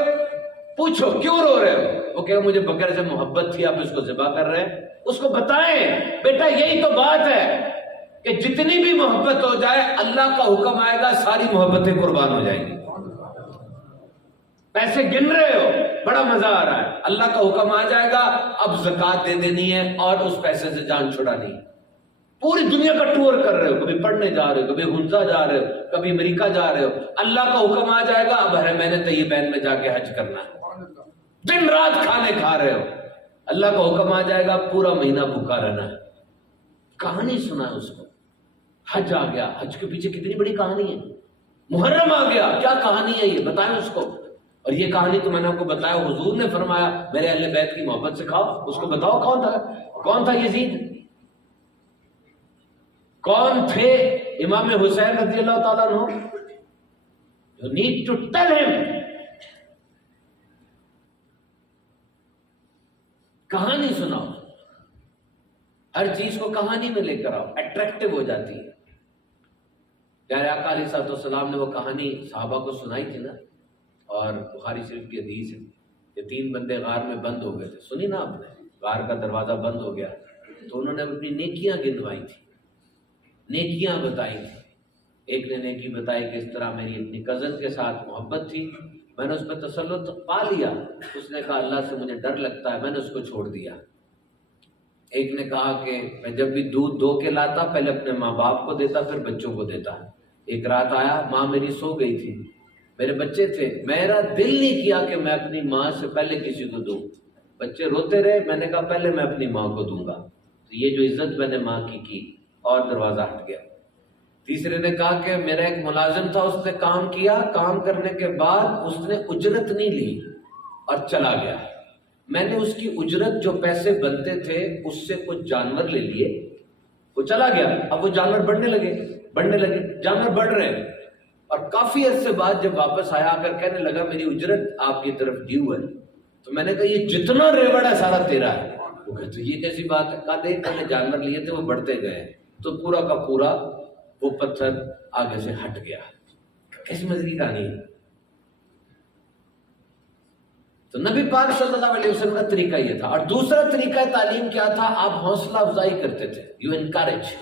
پوچھو کیوں رو رہے ہو، وہ کہے مجھے بکرے سے محبت تھی، آپ اس کو ذبح کر رہے ہیں. اس کو بتائیں بیٹا یہی تو بات ہے کہ جتنی بھی محبت ہو جائے اللہ کا حکم آئے گا ساری محبتیں قربان ہو جائیں گی. پیسے گن رہے ہو، بڑا مزہ آ رہا ہے، اللہ کا حکم آ جائے گا اب زکوٰۃ دے دینی ہے اور اس پیسے سے جان چھڑانی ہے. پوری دنیا کا ٹور کر رہے ہو، کبھی پڑھنے جا رہے ہو، کبھی ہنزا جا رہے ہو، کبھی امریکہ جا رہے ہو، اللہ کا حکم آ جائے گا اب حرمین طیبین میں جا کے حج کرنا ہے. دن رات کھانے کھا رہے ہو، اللہ کا حکم آ جائے گا پورا مہینہ بھوکا رہنا ہے. کہانی سنا اس کو. حج آ گیا، حج کے پیچھے کتنی بڑی کہانی ہے. محرم آ گیا، کیا کہانی ہے یہ بتائیں اس کو. اور یہ کہانی تو میں نے آپ کو بتایا، حضور نے فرمایا میرے اہل بیت کی محبت سکھاؤ. اس کو بتاؤ کون تھا یزید، کون تھے امام حسین رضی اللہ تعالیٰ عنہ. You need to tell him. کہانی سناؤ، ہر چیز کو کہانی میں لے کر آؤ، اٹریکٹیو ہو جاتی ہے. پیارے آقا علیہ الصلوۃ والسلام نے وہ کہانی صحابہ کو سنائی تھی نا، اور بخاری شریف کی حدیث ہے کہ 3 بندے غار میں بند ہو گئے تھے. سنی نا آپ نے، غار کا دروازہ بند ہو گیا تو انہوں نے اپنی نیکیاں گنوائی تھی، نیکیاں بتائی تھی. ایک نے نیکی بتائی کہ اس طرح میری اپنی کزن کے ساتھ محبت تھی، میں نے اس پہ تسلط پا لیا. اس نے کہا اللہ سے مجھے ڈر لگتا ہے، میں نے اس کو چھوڑ دیا. ایک نے کہا کہ میں جب بھی دودھ دھو کے لاتا پہلے اپنے ماں باپ کو دیتا پھر بچوں کو دیتا. ایک رات آیا ماں میری سو گئی تھی، میرے بچے تھے، میرا دل نہیں کیا کہ میں اپنی ماں سے پہلے کسی کو دوں. بچے روتے رہے، میں نے کہا پہلے میں اپنی ماں کو دوں گا. تو یہ جو عزت میں نے ماں کی اور دروازہ ہٹ گیا. تیسرے نے کہا کہ میرا ایک ملازم تھا، اس نے کام کیا، کام کرنے کے بعد اس نے اجرت نہیں لی اور چلا گیا. میں نے اس کی اجرت جو پیسے بنتے تھے اس سے کچھ جانور لے لیے، وہ چلا گیا. اب وہ جانور بڑھنے لگے، جانور بڑھ رہے ہیں. اور کافی عرصے بعد جب واپس آیا کر کہنے لگا میری اجرت آپ کی طرف ڈیو ہے. تو میں نے کہا یہ جتنا ریوڑ ہے سارا تیرا ہے. وہ کہتے یہ کیسی بات ہے؟ کہا دیکھ میں نے جانور لیے تھے وہ بڑھتے گئے تو پورا کا پورا وہ پتھر آگے سے ہٹ گیا. کیسی مزے کی کہانی ہے. تو نبی پاک صلی اللہ علیہ وسلم کا طریقہ یہ تھا. اور دوسرا طریقہ تعلیم کیا تھا؟ آپ حوصلہ افزائی کرتے تھے، یو انکریج.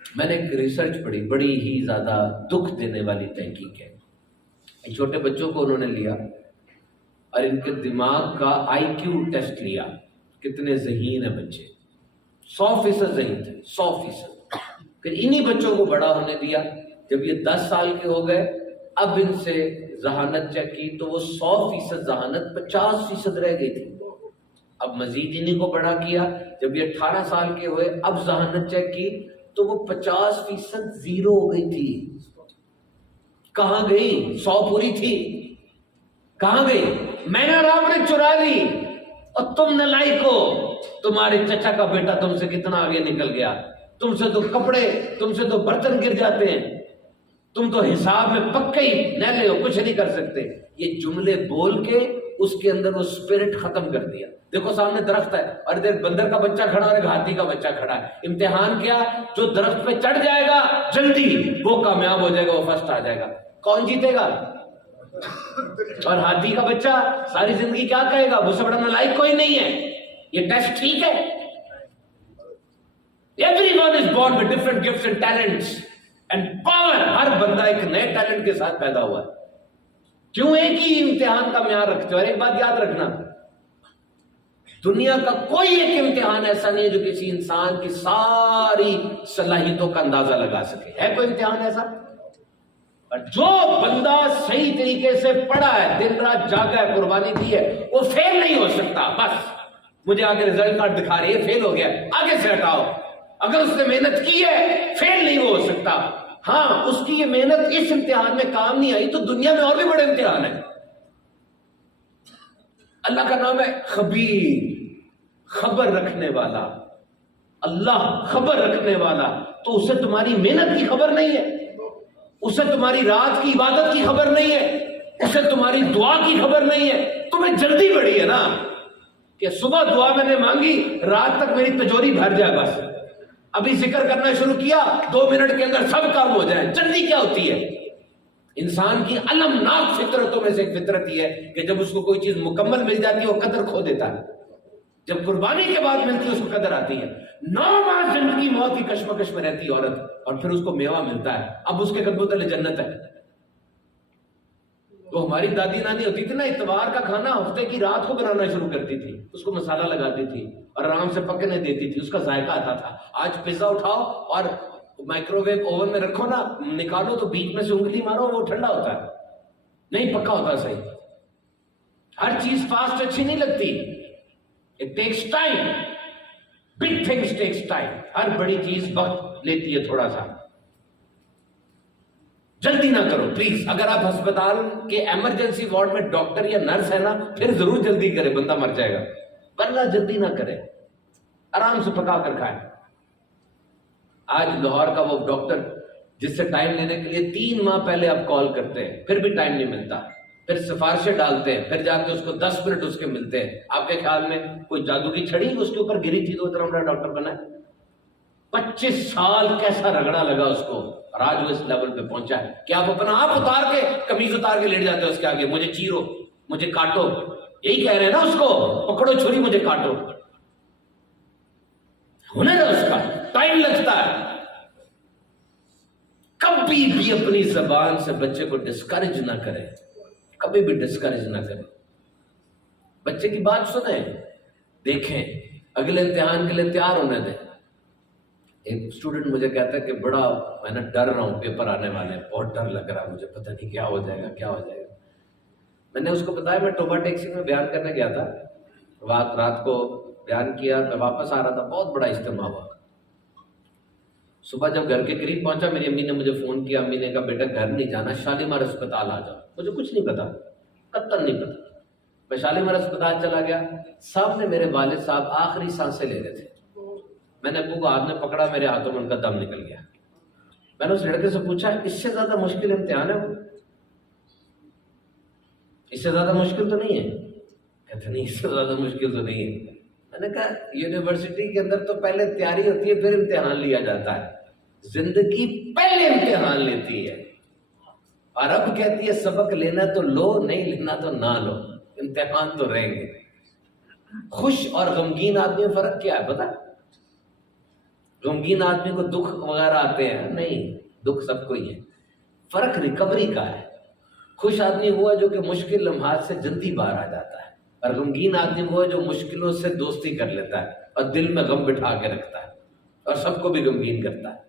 میں نے ایک ریسرچ پڑھی، بڑی ہی زیادہ دکھ دینے والی تحقیق ہے. چھوٹے بچوں کو انہوں نے لیا اور ان کے دماغ کا آئی کیو ٹیسٹ لیا، کتنے ذہین ہیں بچے. 100% ذہین تھے، 100%. پھر انہی بچوں کو بڑا ہونے دیا. جب یہ 10 سال کے ہو گئے اب ان سے ذہانت چیک کی تو وہ 100% ذہانت 50% رہ گئی تھی. اب مزید انہی کو بڑا کیا. جب یہ 18 سال کے ہوئے اب ذہانت چیک کی تو وہ 50% زیرو ہو گئی تھی. کہاں گئی؟ 100 پوری تھی، کہاں گئی؟ میں نے اور آپ نے چرا لی اور تم نے لائی کو. تمہارے چچا کا بیٹا تم سے کتنا آگے نکل گیا. تم سے تو کپڑے، تم سے تو برتن گر جاتے ہیں، تم تو حساب میں پکے ہی نیلے ہو، کچھ نہیں کر سکتے. یہ جملے بول کے اس کے اندر وہ اسپرٹ ختم کر دیا. دیکھو سامنے درخت ہے اور ادھر بندر کا بچہ کھڑا اور ایک ہاتھی کا بچہ کھڑا ہے. امتحان کیا؟ جو درخت پہ چڑھ جائے گا جلدی وہ کامیاب ہو جائے گا، وہ فرسٹ آ جائے گا. کون جیتے گا؟ اور ہاتھی کا بچہ ساری زندگی کیا کہے گا؟ مجھ سے بڑا نالائق کوئی نہیں ہے. یہ ٹیسٹ ٹھیک ہے. Everyone is born with different gifts and talents empower. ہر بندہ ایک نئے ٹیلنٹ کے ساتھ پیدا ہوا ہے. کیوں ایک ہی امتحان کا معیار رکھتے ہو؟ اور ایک بات یاد رکھنا، دنیا کا کوئی ایک امتحان ایسا نہیں ہے جو کسی انسان کی ساری صلاحیتوں کا اندازہ لگا سکے. ہے کوئی امتحان ایسا؟ اور جو بندہ صحیح طریقے سے پڑھا ہے، دن رات جاگا ہے، قربانی دی ہے، وہ فیل نہیں ہو سکتا. بس مجھے آگے رزلٹ کارڈ دکھا رہی ہے، فیل ہو گیا، آگے سے ہٹاؤ. اگر اس نے محنت کی ہے، فیل نہیں ہو سکتا. ہاں، اس کی یہ محنت اس امتحان میں کام نہیں آئی تو دنیا میں اور بھی بڑے امتحان ہیں. اللہ کا نام ہے خبیر، خبر رکھنے والا. اللہ خبر رکھنے والا. تو اسے تمہاری محنت کی خبر نہیں ہے، اسے تمہاری رات کی عبادت کی خبر نہیں ہے، اسے تمہاری دعا کی خبر نہیں ہے. تمہیں جلدی بڑی ہے نا کہ صبح دعا میں نے مانگی، رات تک میری تجوری بھر جائے. بس ابھی ذکر کرنا شروع کیا، 2 منٹ کے اندر سب کام ہو جائے. جلدی کیا ہوتی ہے؟ انسان کی المناک فطرتوں میں سے ایک فطرت یہ ہے کہ جب اس کو کوئی چیز مکمل مل جاتی ہے وہ قدر کھو دیتا ہے. جب قربانی کے بعد ملتی ہے اس کو قدر آتی ہے. 9 ماہ زندگی موت کی کشمکش میں رہتی ہے عورت، اور پھر اس کو میوہ ملتا ہے. اب اس کے قدموں تلے جنت ہے. وہ ہماری دادی نانی ہوتی تھی نا، اتوار کا کھانا ہفتے کی رات کو بنانا شروع کرتی تھی، اس کو مسالہ لگاتی تھی اور آرام سے پکنے دیتی تھی، اس کا ذائقہ آتا تھا. آج پیزا اٹھاؤ اور مائکرو ویو اوون میں رکھو نا، نکالو تو بیچ میں سے انگلی مارو، وہ ٹھنڈا ہوتا ہے، نہیں پکا ہوتا صحیح. ہر چیز فاسٹ اچھی نہیں لگتی. It takes time. Big things takes time. ہر بڑی چیز وقت لیتی ہے تھوڑا سا. جلدی نہ کرو پلیز. اگر آپ ہسپتال کے ایمرجنسی وارڈ میں ڈاکٹر یا نرس ہے نا، پھر ضرور جلدی کرے، بندہ مر جائے گا. ورنہ جلدی نہ کرے، آرام سے پکا کر کھائے. آج لاہور کا وہ ڈاکٹر جس سے ٹائم لینے کے لیے 3 ماہ پہلے آپ کال کرتے ہیں، پھر بھی ٹائم نہیں ملتا، پھر سفارشیں ڈالتے ہیں، پھر جا کے اس کو 10 منٹ اس کے ملتے ہیں. آپ کے خیال میں کوئی جادو کی چھڑی اس کے اوپر گری تھی تو اتنا بڑا ڈاکٹر بنا ہے؟ 25 سال کیسا رگڑا لگا اس کو، اور آج وہ اس لیول پہ پہنچا ہے کہ آپ اپنا آپ اتار کے، قمیض اتار کے لیٹ جاتے ہیں اس کے آگے، مجھے چیرو، مجھے کاٹو. یہی کہہ رہے ہیں نا اس کو، پکڑو چھری مجھے کاٹو. ہنر ہے اس کا، ٹائم لگتا ہے. کبھی بھی اپنی زبان سے بچے کو ڈسکریج نہ کرے، کبھی بھی ڈسکریج نہ کرے. بچے کی بات سنیں، دیکھیں، اگلے امتحان کے لیے تیار ہونے دیں. ایک اسٹوڈنٹ مجھے کہتا ہے کہ بڑا میں نا ڈر رہا ہوں، پیپر آنے والے ہیں، بہت ڈر لگ رہا ہے مجھے، پتہ نہیں کیا ہو جائے گا کیا ہو جائے گا. میں نے اس کو بتایا، میں ٹوبا ٹیکسی میں بیان کرنے گیا تھا، رات کو بیان کیا، میں واپس آ رہا تھا، بہت بڑا اجتماع ہوا. صبح جب گھر کے قریب پہنچا، میری امی نے مجھے فون کیا. امی نے کہا بیٹا گھر نہیں جانا، شالیمار اسپتال آ جاؤ. مجھے کچھ نہیں پتا، قطعاً نہیں پتا. میں شالیمار اسپتال چلا گیا. سامنے میرے والد صاحب آخری سانسیں لے رہے تھے. میں نے ابو کو ہاتھ میں پکڑا، میرے ہاتھوں میں ان کا دم نکل گیا. میں نے اس لڑکے سے پوچھا اس سے زیادہ مشکل امتحان ہے وہ؟ اس سے زیادہ مشکل تو نہیں ہے؟ کہتے نہیں اس سے زیادہ مشکل تو نہیں ہے. میں نے کہا یونیورسٹی کے اندر تو پہلے تیاری ہوتی ہے پھر امتحان لیا جاتا ہے، زندگی پہلے امتحان لیتی ہے. اور اب کہتی ہے سبق لینا تو لو، نہیں لینا تو نہ لو، امتحان تو رہیں گے. خوش اور غمگین آدمی میں فرق کیا ہے پتا؟ غمگین آدمی کو دکھ وغیرہ آتے ہیں، نہیں، دکھ سب کو ہی ہے. فرق ریکوری کا ہے. خوش آدمی ہوا جو کہ مشکل لمحات سے جلدی باہر آ جاتا ہے، اور غمگین آدمی ہوا جو مشکلوں سے دوستی کر لیتا ہے اور دل میں غم بٹھا کے رکھتا ہے اور سب کو بھی غمگین کرتا ہے.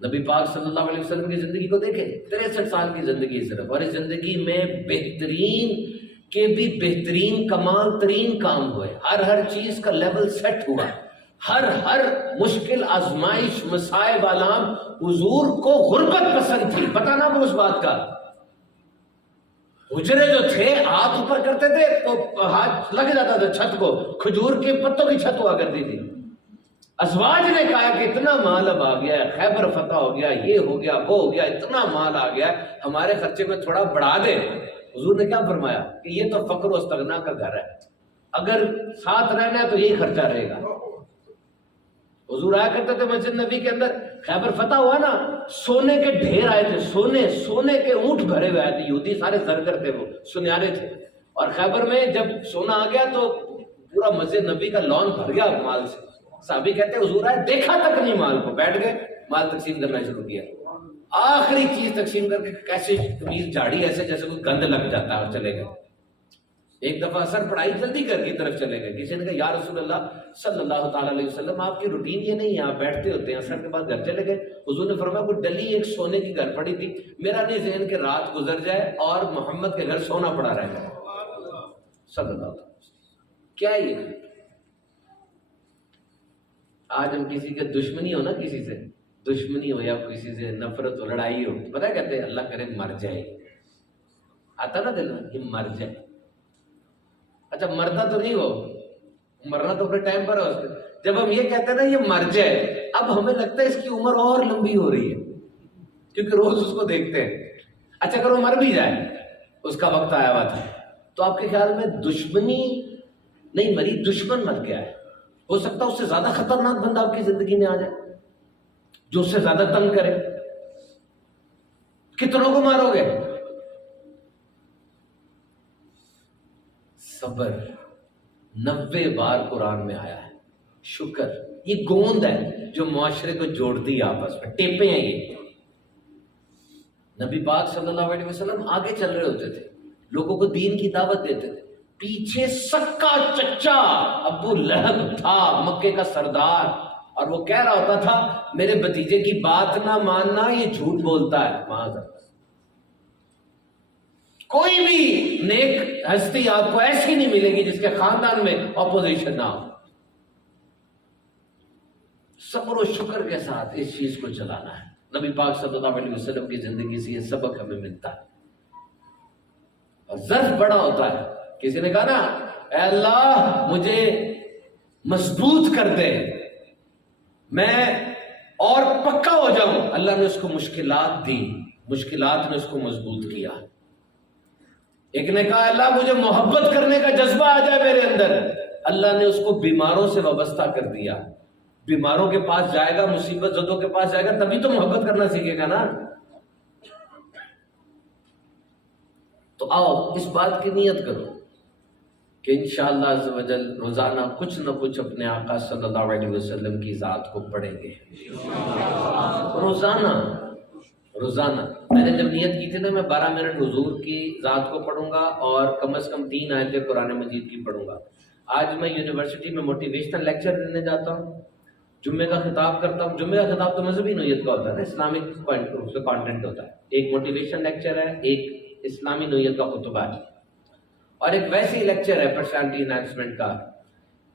نبی پاک صلی اللہ علیہ وسلم کی زندگی کو دیکھیں، 63 سال کی زندگی صرف، اور اس زندگی میں بہترین کے بھی بہترین کمال ترین کام ہوئے. ہر چیز کا لیول سیٹ ہوا. ہر مشکل آزمائش مصائب علام حضور کو غربت پسند تھی. پتہ نہ اس بات کا. حجرے جو تھے ہاتھ اوپر کرتے تھے تو ہاتھ لگ جاتا تھا چھت کو، کھجور کے پتوں کی چھت ہوا کرتی تھی. ازواج نے کہا کہ اتنا مال اب آ گیا ہے، خیبر فتح ہو گیا، یہ ہو گیا وہ ہو گیا، اتنا مال آ گیا ہے، ہمارے خرچے میں تھوڑا بڑھا دے. حضور نے کیا فرمایا کہ یہ تو فقر و استغنا کا گھر ہے، اگر ساتھ رہنا ہے تو یہی خرچہ رہے گا. حضور آیا کرتے تھے مسجد نبی کے اندر، خیبر فتح ہوا نا، سونے کے ڈھیر آئے تھے، سونے کے اونٹ بھرے ہوئے آئے تھے. یہودی سارے زرگر تھے، وہ سنیارے تھے. اور خیبر میں جب سونا آ گیا تو پورا مسجد نبی کا لان بھر گیا مال سے. صحابی کہتے ہیں حضور آئے دیکھا تک نہیں مال کو, بیٹھ گئے مال تقسیم کرنا شروع کیا. آخری چیز تقسیم کر کے کیسے قمیض جھاڑی ایسے جیسے کوئی گند لگ جاتا ہے اور چلے گئے. ایک دفعہ اثر پڑھائی جلدی کر کی طرف چلے گئے. کسی نے کہا یا رسول اللہ صلی اللہ تعالیٰ علیہ وسلم آپ کی روٹین یہ نہیں ہے, آپ بیٹھتے ہوتے ہیں, اثر کے بعد گھر چلے گئے. حضور نے فرمایا کوئی ڈلی ایک سونے کی گھر پڑی تھی, میرا نہیں ذہن کہ رات گزر جائے اور محمد کے گھر سونا پڑا رہ جائے صلی اللہ علیہ وسلم. کیا یہ آج ہم کسی کے دشمنی ہو نا, کسی سے دشمنی ہو یا کسی سے نفرت ہو, لڑائی ہو, پتہ کہتے ہیں اللہ کرے مر جائے, آتا نا دل میں کہ مر جائے. اچھا مرتا تو نہیں ہو, مرنا تو اپنے ٹائم پر ہے اس کے. جب ہم یہ کہتے ہیں نا یہ مر جائے, اب ہمیں لگتا ہے اس کی عمر اور لمبی ہو رہی ہے کیونکہ روز اس کو دیکھتے ہیں. اچھا اگر وہ مر بھی جائے, اس کا وقت آیا ہوا تھا, تو آپ کے خیال میں دشمنی نہیں مری, دشمن مر گیا ہے. ہو سکتا ہے اس سے زیادہ خطرناک بندہ آپ کی زندگی میں آ جائے جو اس سے زیادہ تنگ کرے. کتنوں کو مارو گے؟ صبر 90 بار قرآن میں آیا ہے. شکر یہ گوند ہے جو معاشرے کو جوڑتی ہے آپس میں, ٹیپیں ہیں یہ. نبی پاک صلی اللہ علیہ وسلم آگے چل رہے ہوتے تھے, لوگوں کو دین کی دعوت دیتے تھے. پیچھے سکا چچا ابو لہب تھا, مکے کا سردار, اور وہ کہہ رہا ہوتا تھا میرے بھتیجے کی بات نہ ماننا, یہ جھوٹ بولتا ہے. معاذ کوئی بھی نیک ہستی آپ کو ایسی نہیں ملے گی جس کے خاندان میں اپوزیشن نہ ہو. صبر و شکر کے ساتھ اس چیز کو چلانا ہے. نبی پاک صلی اللہ علیہ وسلم کی زندگی سے یہ سبق ہمیں ملتا ہے. اور ظرف بڑا ہوتا ہے. کسی نے کہا نا اے اللہ مجھے مضبوط کر دے, میں اور پکا ہو جاؤں. اللہ نے اس کو مشکلات دی, مشکلات نے اس کو مضبوط کیا. ایک نے کہا اللہ مجھے محبت کرنے کا جذبہ آ جائے میرے اندر, اللہ نے اس کو بیماروں سے وابستہ کر دیا. بیماروں کے پاس جائے گا, مصیبت زدوں کے پاس جائے گا, تبھی تو محبت کرنا سیکھے گا نا. تو آؤ اس بات کی نیت کرو کہ انشاءاللہ عز و جل روزانہ کچھ نہ کچھ اپنے آقا صلی اللہ علیہ وسلم کی ذات کو پڑھیں گے. روزانہ میں نے جب نیت کی تھی نا, میں 12 منٹ حضور کی ذات کو پڑھوں گا اور کم از کم 3 آیتیں قرآن مجید کی پڑھوں گا. آج میں یونیورسٹی میں موٹیویشنل لیکچر دینے جاتا ہوں, جمعے کا خطاب کرتا ہوں. جمعے کا خطاب تو مذہبی نوعیت کا ہوتا ہے نا, اسلامک کانٹینٹ ہوتا ہے. ایک موٹیویشن لیکچر ہے, ایک اسلامی نوعیت کا خطبہ ہے, اور ایک ویسے ہی لیکچر ہے پرسنالٹی انہانسمنٹ کا.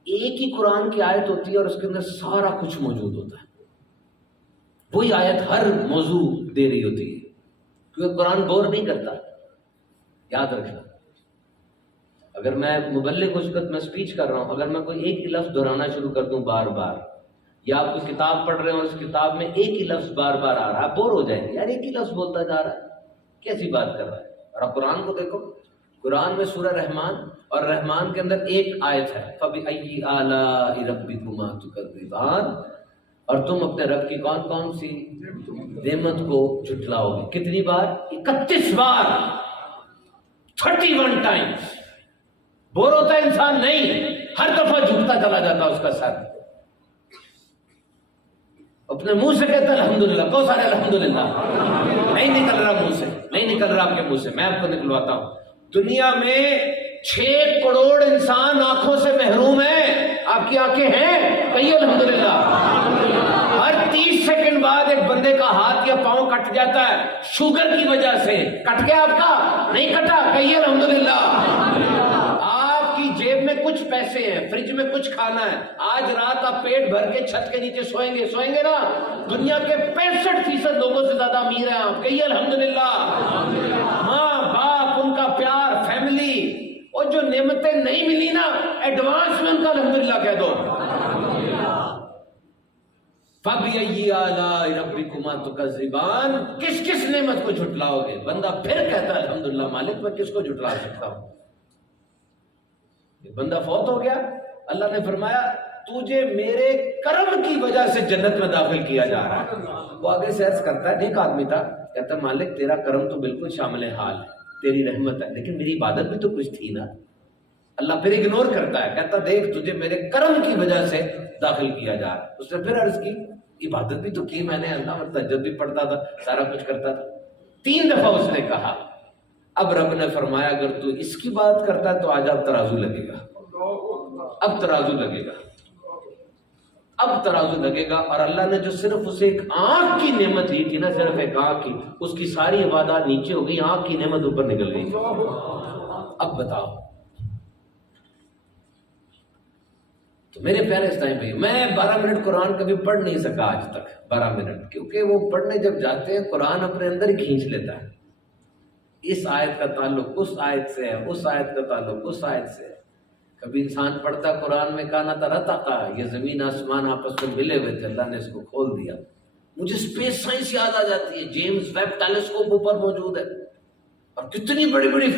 ایک ہی قرآن کی آیت ہوتی ہے اور اس کے اندر سارا کچھ موجود ہوتا ہے. وہی آیت ہر موضوع دے رہی ہوتی ہے, کیونکہ قرآن بور نہیں کرتا. یاد رکھنا, اگر میں مبلغ اس وقت میں سپیچ کر رہا ہوں, اگر میں کوئی ایک ہی لفظ دہرانا شروع کر دوں بار بار, یا آپ کوئی کتاب پڑھ رہے ہو, اس کتاب میں ایک ہی لفظ بار بار آ رہا ہے, بور ہو جائیں گے. یار ایک ہی لفظ بولتا جا رہا ہے, کیسی بات کر رہا ہے. اور آپ قرآن کو دیکھو, قرآن میں سورہ رحمان, اور رحمان کے اندر ایک آیت ہے فَبِأَيِّ آلَاءِ رَبِّكُمَا تُكَذِّبَانِ, اور تم اپنے رب کی کون کون سی نعمت کو جھٹلاؤ گے. کتنی بار؟ 31 بار, 31 ٹائمز. بور ہوتا ہے انسان؟ نہیں, ہر دفعہ جھکتا چلا جاتا اس کا سر. اپنے منہ سے کہتا ہے الحمدللہ, کو سارے الحمدللہ. نہیں نکل رہا منہ سے, نہیں نکل رہا آپ کے منہ سے, میں آپ کو نکلواتا ہوں. دنیا میں 6 کروڑ انسان آنکھوں سے محروم ہیں. آپ کی آنکھیں ہیں؟ کہیے الحمدللہ. ہر 30 سیکنڈ بعد ایک بندے کا ہاتھ یا پاؤں کٹ جاتا ہے شوگر کی وجہ سے. کٹ گیا آپ کا؟ نہیں کٹا, کہیے الحمدللہ. آپ کی جیب میں کچھ پیسے ہیں, فریج میں کچھ کھانا ہے, آج رات آپ پیٹ بھر کے چھت کے نیچے سوئیں گے نا. دنیا کے 65% لوگوں سے زیادہ امیر ہیں آپ, کہیے الحمدللہ. ماں باپ, ان کا پیار, فیملی, اور جو نعمتیں نہیں ملی نا, ایڈوانس میں ان کا الحمدللہ کہہ دو. فَبِأَيِّ آلَاءِ رَبِّكُمَا تُكَذِّبَانِ, کس کس نعمت کو جھٹلاؤ گے؟ بندہ پھر کہتا ہے الحمدللہ مالک, میں کس کو جھٹلا سکتا ہوں. ایک بندہ فوت ہو گیا, اللہ نے فرمایا تجھے میرے کرم کی وجہ سے جنت میں داخل کیا جا رہا ہے. وہ آگے سے عرض کرتا ہے, نیک آدمی تھا, کہتا ہے مالک تیرا کرم تو بالکل شامل حال ہے, تیری رحمت ہے, لیکن میری عبادت بھی تو کچھ تھی نا. اللہ پھر اگنور کرتا ہے، کہتا دیکھ تجھے میرے کرم کی وجہ سے داخل کیا جا رہا ہے۔ اس نے پھر عرض کی عبادت بھی تو کی میں نے اللہ، تہجد بھی پڑھتا تھا، سارا کچھ کرتا تھا۔ 3 دفعہ اس نے کہا۔ اب رب نے فرمایا اگر تو اس کی بات کرتا ہے تو آج اب ترازو لگے گا، اب ترازو لگے گا، اب ترازو لگے گا۔ اور اللہ نے جو صرف اسے ایک آنکھ کی نعمت دی تھی نا، صرف ایک آنکھ کی، اس کی ساری عبادات نیچے ہو گئی، آنکھ کی نعمت اوپر نکل گئی۔ اب بتاؤ تو میرے پیارے اسلام بھائی، میں 12 منٹ قرآن کبھی پڑھ نہیں سکا آج تک، 12 منٹ، کیونکہ وہ پڑھنے جب جاتے ہیں قرآن اپنے اندر ہی کھینچ لیتا ہے۔ اس آیت کا تعلق اس آیت سے ہے، اس آیت کا تعلق اس آیت سے ہے۔ کبھی انسان پڑھتا قرآن میں کانا ترتقا، یہ زمین آسمان آپس میں ملے ہوئے تھے، اللہ نے اس کو کھول دیا۔ مجھے اسپیس سائنس یاد آ جاتی ہے، جیمز ویب ٹیلیسکوپ اوپر موجود ہے، اور کتنی بڑی بڑی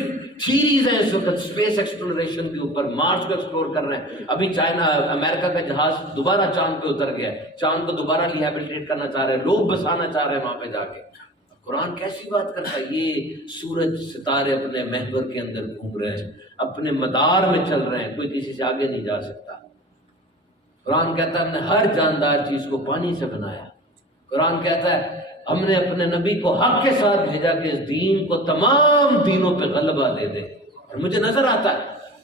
تھیریز ہیں اس وقت اسپیس ایکسپلوریشن کے اوپر، مارس کو ایکسپلور کر رہے ہیں۔ ابھی چائنا، امریکہ کا جہاز دوبارہ چاند پہ اتر گیا ہے، چاند کو دوبارہ ریہیبلیٹیٹ کرنا چاہ رہے ہیں، لوگ بسانا چاہ رہے ہیں وہاں پہ جا کے۔ قرآن کیسی بات کرتا ہے، یہ سورج ستارے اپنے محور کے اندر گھوم رہے ہیں، اپنے مدار میں چل رہے ہیں، کوئی کسی سے آگے نہیں جا سکتا۔ قرآن کہتا ہے ہم نے ہر جاندار چیز کو پانی سے بنایا۔ قرآن کہتا ہے ہم نے اپنے نبی کو حق کے ساتھ بھیجا کہ اس دین کو تمام دینوں پہ غلبہ دے دے۔ اور مجھے نظر آتا ہے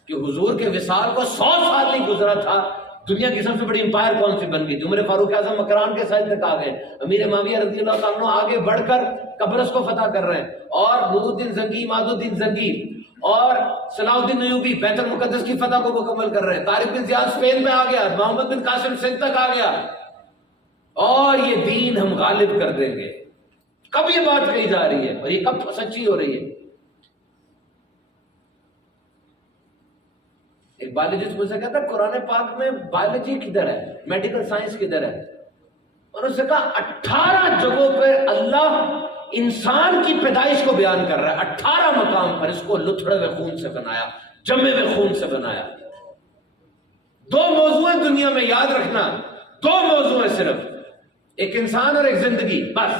کہ حضور کے وصال کو 100 سال نہیں گزرا تھا، دنیا کی سب سے بڑی امپائر کون سی بن گئی؟ عمر فاروق اعظم مکران کے سائز تک آ گئے، امیر معاویہ رضی اللہ تعالیٰ عنہ آگے بڑھ کر قبرص کو فتح کر رہے ہیں، اور نور الدین زنگی، عماد الدین زنگی اور صلاح الدین ایوبی بیت المقدس کی فتح کو مکمل کر رہے ہیں، طارق بن زیاد اسپین میں آ گیا، محمد بن قاسم سندھ تک آ گیا، اور یہ دین ہم غالب کر دیں گے۔ کب یہ بات کہی جا رہی ہے اور یہ کب سچی ہو رہی ہے؟ ایک بایولوجسٹ مجھ سے کہتا ہے قرآن پاک میں بایولوجی کدھر ہے، میڈیکل سائنس کدھر ہے؟ اور اس نے کہا 18 جگہوں پہ اللہ انسان کی پیدائش کو بیان کر رہا ہے، 18 مقام پر اس کو لتھڑے ہوئے خون سے بنایا، جمے ہوئے خون سے بنایا۔ 2 موضوع ہیں دنیا میں، یاد رکھنا، 2 موضوع ہیں صرف، ایک انسان اور ایک زندگی، بس۔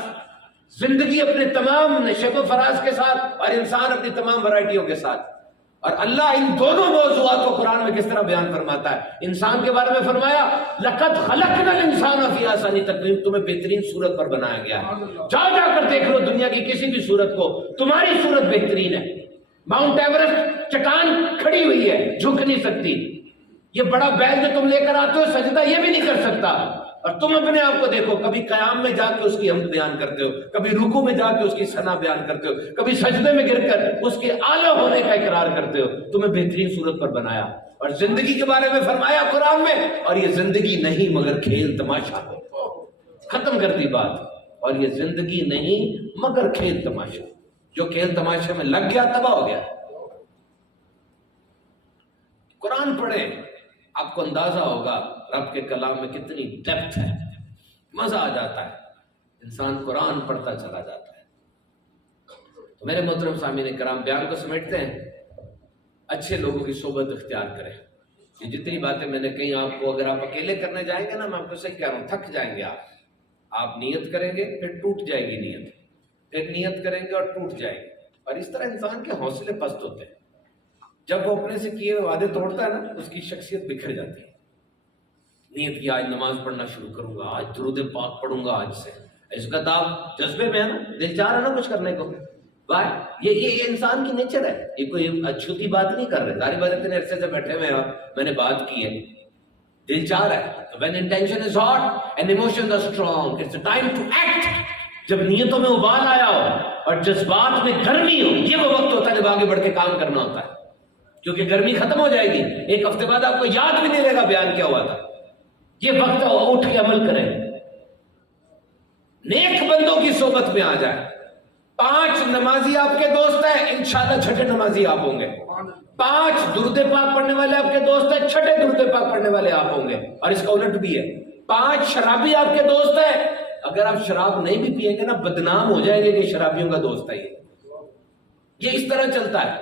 زندگی اپنے تمام نشیب و فراز کے ساتھ اور انسان اپنی تمام ورائٹیوں کے ساتھ۔ اور اللہ ان دونوں موضوعات کو قرآن میں کس طرح بیان فرماتا ہے؟ انسان کے بارے میں فرمایا لَقَدْ خَلَقْنَا الْإِنسَانَ فِي أَحْسَنِ تَقْوِيمٍ، تمہیں بہترین صورت پر بنایا گیا ہے۔ جا جا کر دیکھ لو دنیا کی کسی بھی صورت کو، تمہاری صورت بہترین ہے۔ ماؤنٹ ایورسٹ چٹان کھڑی ہوئی ہے، جھک نہیں سکتی۔ یہ بڑا بیل جو تم لے کر آتے ہو سجدہ یہ بھی نہیں کر سکتا۔ اور تم اپنے آپ کو دیکھو، کبھی قیام میں جا کے اس کی حمد بیان کرتے ہو، کبھی رکوع میں جا کے اس کی ثنا بیان کرتے ہو، کبھی سجدے میں گر کر اس کے اعلیٰ ہونے کا اقرار کرتے ہو۔ تمہیں بہترین صورت پر بنایا۔ اور زندگی کے بارے میں فرمایا قرآن میں، اور یہ زندگی نہیں مگر کھیل تماشا، ختم کر دی بات۔ اور یہ زندگی نہیں مگر کھیل تماشا، جو کھیل تماشے میں لگ گیا تباہ ہو گیا۔ قرآن پڑھیں، آپ کو اندازہ ہوگا رب کے کلام میں کتنی ڈیپتھ ہے، مزہ آ جاتا ہے، انسان قرآن پڑھتا چلا جاتا ہے۔ تو میرے محترم سامعین کرام، بیان کو سمیٹتے ہیں، اچھے لوگوں کی صحبت اختیار کریں۔ یہ جتنی باتیں میں نے کہیں آپ کو، اگر آپ اکیلے کرنے جائیں گے نا، میں آپ کو صحیح کہہ رہا ہوں، تھک جائیں گے آپ نیت کریں گے پھر ٹوٹ جائے گی نیت، پھر نیت کریں گے اور ٹوٹ جائے گی، اور اس طرح انسان کے حوصلے پست ہوتے ہیں۔ جب وہ اپنے سے کیے وعدے توڑتا ہے نا، اس کی شخصیت بکھر جاتی ہے۔ نیت کی آج نماز پڑھنا شروع کروں گا، آج درود پاک پڑھوں گا آج سے، اس کا داغ جذبے میں ہے نا، دل چاہ رہا ہے نا کچھ کرنے کو۔ یہ انسان کی نیچر ہے، یہ کوئی اچھوتی بات نہیں کر رہے، ظاہر بات اتنے عرصے سے بیٹھے ہوئے آپ، میں نے بات کی ہے، دل چاہ رہا ہے۔ When intention is hot and emotions are strong, it's a time to act۔ جب نیتوں میں ابال آیا ہو اور جذبات میں گرمی ہو، یہ وہ وقت ہوتا ہے جب آگے بڑھ کے کام کرنا ہوتا ہے، کیونکہ گرمی ختم ہو جائے گی، 1 ہفتے بعد آپ کو یاد بھی نہیں رہے گا بیان کیا ہوا تھا۔ یہ وقت ہے اٹھ کے عمل کریں، نیک بندوں کی صحبت میں آ جائیں۔ 5 نمازی آپ کے دوست ہیں، انشاءاللہ چھٹے نمازی آپ ہوں گے۔ 5 درود پاک پڑھنے والے آپ کے دوست ہیں، چھٹے درود پاک پڑھنے والے آپ ہوں گے۔ اور اس کا الٹ بھی ہے، 5 شرابی آپ کے دوست ہیں، اگر آپ شراب نہیں بھی پیئیں گے نا، بدنام ہو جائیں گے کہ شرابیوں کا دوست ہے یہ اس طرح چلتا ہے۔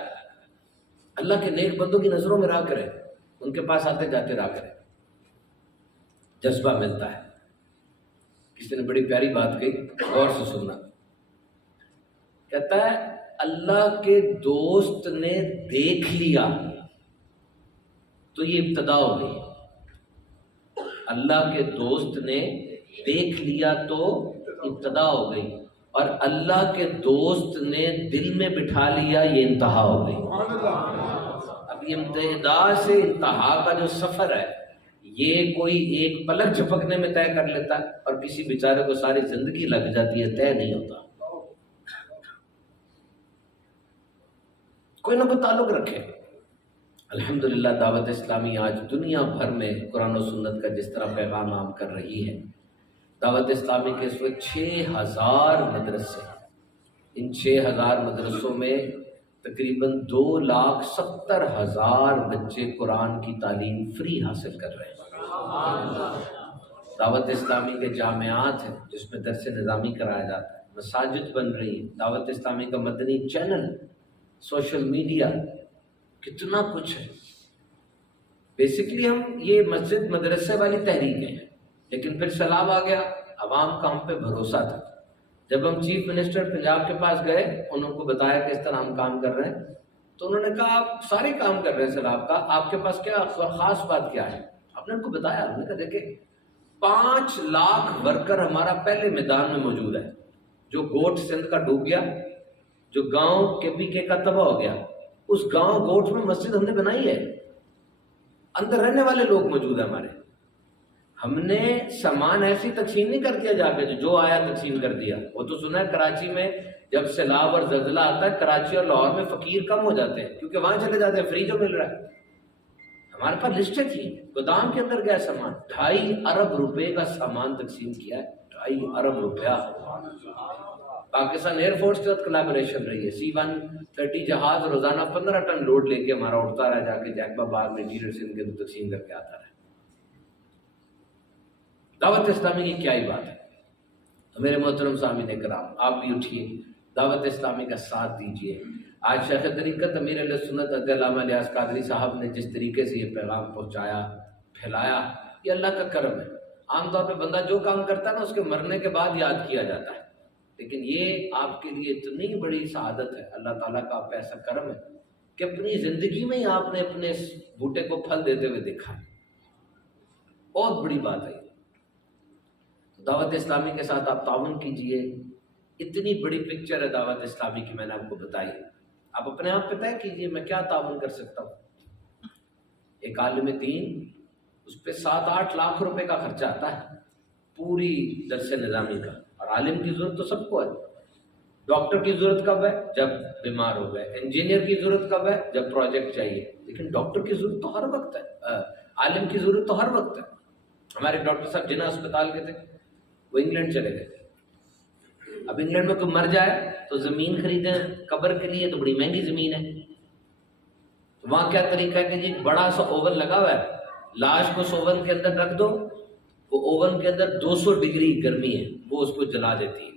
اللہ کے نیک بندوں کی نظروں میں رہا کریں، ان کے پاس آتے جاتے رہا کریں، جذبہ ملتا ہے۔ کسی نے بڑی پیاری بات کہی، غور سے سننا، کہتا ہے اللہ کے دوست نے دیکھ لیا تو یہ ابتدا ہو گئی. اللہ کے دوست نے دیکھ لیا تو ابتدا ہو گئی، اور اللہ کے دوست نے دل میں بٹھا لیا یہ انتہا ہو گئی. اب یہ ابتدا سے انتہا کا جو سفر ہے یہ کوئی ایک پلک جھپکنے میں طے کر لیتا ہے، اور کسی بیچارے کو ساری زندگی لگ جاتی ہے، طے نہیں ہوتا. کوئی نہ کوئی تعلق رکھے. الحمدللہ دعوت اسلامی آج دنیا بھر میں قرآن و سنت کا جس طرح پیغام عام کر رہی ہے. دعوت اسلامی کے اس وقت 6000 مدرسے، ان 6000 مدرسوں میں تقریباً 2,70,000 بچے قرآن کی تعلیم فری حاصل کر رہے ہیں. دعوت اسلامی کے جامعات ہیں جس میں درس نظامی کرایا جاتا ہے، مساجد بن رہی ہیں، دعوت اسلامی کا مدنی چینل، سوشل میڈیا، کتنا کچھ ہے. بیسیکلی ہم یہ مسجد مدرسے والی تحریکیں ہیں، لیکن پھر سیلاب آ گیا، عوام کا ہم پہ بھروسہ تھا. جب ہم چیف منسٹر پنجاب کے پاس گئے، انہوں کو بتایا کہ اس طرح ہم کام کر رہے ہیں، تو انہوں نے کہا آپ سارے کام کر رہے ہیں سیلاب کا، آپ کے پاس کیا خاص بات کیا ہے؟ آپ نے ان کو بتایا. انہوں نے کہا دیکھیں 5 لاکھ ورکر ہمارا پہلے میدان میں موجود ہے. جو گوٹ سندھ کا ڈوب گیا، جو گاؤں کے پی کے کا تباہ ہو گیا، اس گاؤں گوٹ میں مسجد ہم نے بنائی ہے، اندر رہنے والے لوگ موجود ہیں ہمارے. ہم نے سامان ایسی تقسیم نہیں کر دیا جا کے جو آیا تقسیم کر دیا. وہ تو سنا ہے کراچی میں جب سیلاب اور زلزلہ آتا ہے کراچی اور لاہور میں فقیر کم ہو جاتے ہیں کیونکہ وہاں چلے جاتے ہیں، فری جو مل رہا ہے. ہمارے پاس لسٹیں تھیں، گودام کے اندر گیا سامان، 2.5 ارب روپے کا سامان تقسیم کیا ہے. 2.5 ارب روپیہ. پاکستان ایئر فورس کے ساتھ کولابوریشن رہی ہے. C-130 جہاز روزانہ 15 ٹن لوڈ لے کے ہمارا اڑتا رہا، جا کے جیکبا باغ میں ٹیلر سندھ کے اندر تقسیم کر کے آتا رہا. دعوت اسلامی کی کیا ہی بات ہے. تو میرے محترم سامعین کرام، آپ بھی اٹھیے، دعوت اسلامی کا ساتھ دیجیے. آج شیخ طریقت امیر اہل سنت حضرت علامہ الیاس قادری صاحب نے جس طریقے سے یہ پیغام پہنچایا، پھیلایا، یہ اللہ کا کرم ہے. عام طور پہ بندہ جو کام کرتا ہے نا اس کے مرنے کے بعد یاد کیا جاتا ہے، لیکن یہ آپ کے لیے اتنی بڑی سعادت ہے، اللہ تعالیٰ کا آپ پہ ایسا کرم ہے کہ اپنی زندگی میں ہی آپ نے اپنے اس بوٹے کو پھل دیتے ہوئے دیکھا ہے. بہت بڑی بات ہے. دعوت اسلامی کے ساتھ آپ تعاون کیجئے. اتنی بڑی پکچر ہے دعوت اسلامی کی، میں نے آپ کو بتائی. آپ اپنے آپ پہ طے کیجئے میں کیا تعاون کر سکتا ہوں. ایک عالم دین، اس پہ 7-8 لاکھ روپے کا خرچہ آتا ہے پوری درس نظامی کا. اور عالم کی ضرورت تو سب کو ہے. ڈاکٹر کی ضرورت کب ہے؟ جب بیمار ہو گئے. انجینئر کی ضرورت کب ہے؟ جب پروجیکٹ چاہیے. لیکن ڈاکٹر کی ضرورت تو ہر وقت ہے، عالم کی ضرورت تو ہر وقت ہے. ہمارے ڈاکٹر صاحب جناح اسپتال کے تھے، وہ انگلینڈ چلے گئے. اب انگلینڈ میں کوئی مر جائے تو زمین خریدیں قبر کے لیے تو بڑی مہنگی زمین ہے. تو وہاں کیا طریقہ ہے کہ جی بڑا سا اوون لگا ہوا ہے، لاش کو اس اوون کے اندر رکھ دو، وہ اوون کے اندر 200 ڈگری گرمی ہے، وہ اس کو جلا دیتی ہے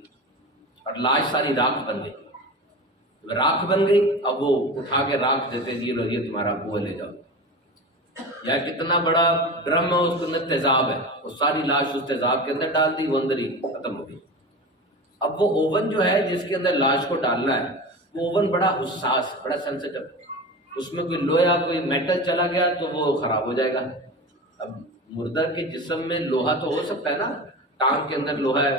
اور لاش ساری راکھ بن گئی. راکھ بن گئی، اب وہ اٹھا کے راکھ دیتے ہیں، یہ تمہارا ابو لے جاؤ. یا کتنا بڑا ڈرم ہے اس کے اندر تیزاب ہے، وہ ساری لاش اس تیزاب کے اندر ڈال دی، وہ اندر ہی ختم ہو گئی. اب وہ اوون جو ہے جس کے اندر لاش کو ڈالنا ہے، وہ اوون بڑا حساس، بڑا سینسیٹیو. اس میں کوئی لوہا کوئی میٹل چلا گیا تو وہ خراب ہو جائے گا. اب مردہ کے جسم میں لوہا تو ہو سکتا ہے نا، ٹانگ کے اندر لوہا ہے،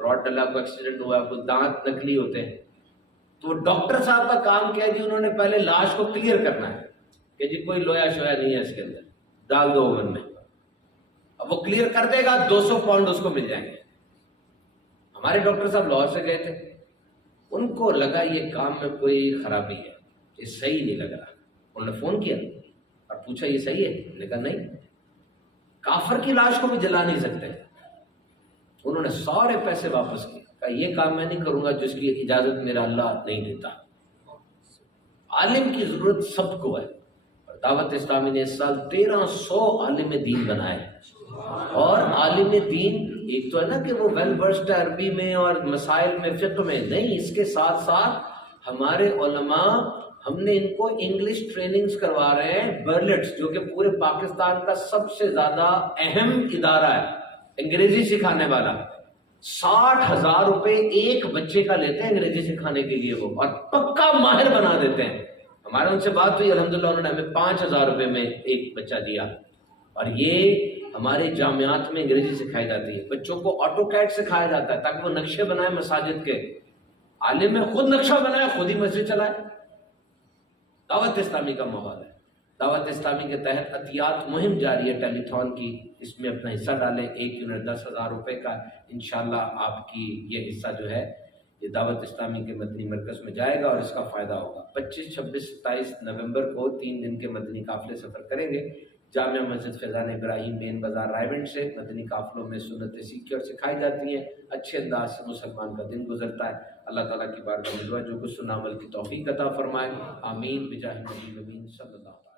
راڈ ڈلا، کوئی ایکسیڈنٹ ہوا ہے، کوئی دانت نکلی ہوتے ہیں. تو ڈاکٹر صاحب کا کام کیا ہے جی، انہوں نے پہلے لاش کو کلیئر کرنا ہے کہ جی کوئی لویا شویا نہیں ہے اس کے اندر، ڈال دو اوون میں. اب وہ کلیئر کر دے گا، 200 پاؤنڈ اس کو مل جائیں گے. ہمارے ڈاکٹر صاحب لاہور سے گئے تھے، ان کو لگا یہ کام میں کوئی خرابی ہے، یہ صحیح نہیں لگ رہا. انہوں نے فون کیا اور پوچھا یہ صحیح ہے؟ انہوں نے کہا نہیں، کافر کی لاش کو بھی جلا نہیں سکتے. انہوں نے سارے پیسے واپس کیے، کہا یہ کام میں نہیں کروں گا جس کی اجازت میرا اللہ نہیں دیتا. عالم کی ضرورت سب کو ہے. دعوت اسلامی نے اس سال 1300 عالم دین بنائے. اور عالم دین ایک تو ہے نا کہ وہ ویل ورسڈ ہے عربی میں اور مسائل میں، فقہ میں، نہیں، اس کے ساتھ ساتھ ہمارے علماء، ہم نے ان کو انگلش ٹریننگز کروا رہے ہیں. برلٹس جو کہ پورے پاکستان کا سب سے زیادہ اہم ادارہ ہے انگریزی سکھانے والا، 60,000 روپے ایک بچے کا لیتے ہیں انگریزی سکھانے کے لیے وہ، اور پکا ماہر بنا دیتے ہیں. ہمارے ان سے بات ہوئی، الحمدللہ انہوں نے ہمیں 5,000 روپے میں ایک بچہ دیا، اور یہ ہمارے جامعات میں انگریزی سکھائی جاتی ہے، بچوں کو آٹو کیڈ سکھایا جاتا ہے تاکہ وہ نقشے بنائے مساجد کے، عالم میں خود نقشہ بنائے، خود ہی مسجد چلائے۔ دعوت اسلامی کا ماحول ہے۔ دعوت اسلامی کے تحت عطیات مہم جاری ہے ٹیلی تھون کی، اس میں اپنا حصہ ڈالیں، ایک یونٹ 10,000 روپے کا، انشاءاللہ آپ کی یہ حصہ جو ہے یہ دعوت اسلامی کے مدنی مرکز میں جائے گا اور اس کا فائدہ ہوگا۔ 25، 26، 27 نومبر کو 3 دن کے مدنی قافلے سفر کریں گے جامع مسجد فیضان ابراہیم مین بازار رائے سے۔ مدنی قافلوں میں سنتیں سیکھی اور سکھائی جاتی ہیں، اچھے انداز سے مسلمان کا دن گزرتا ہے۔ اللہ تعالیٰ کی بارگاہ میں دعا جو کچھ سنا عمل کی توفیق عطا فرمائے، آمین بجاہ نبی امین صلی اللہ علیہ وسلم۔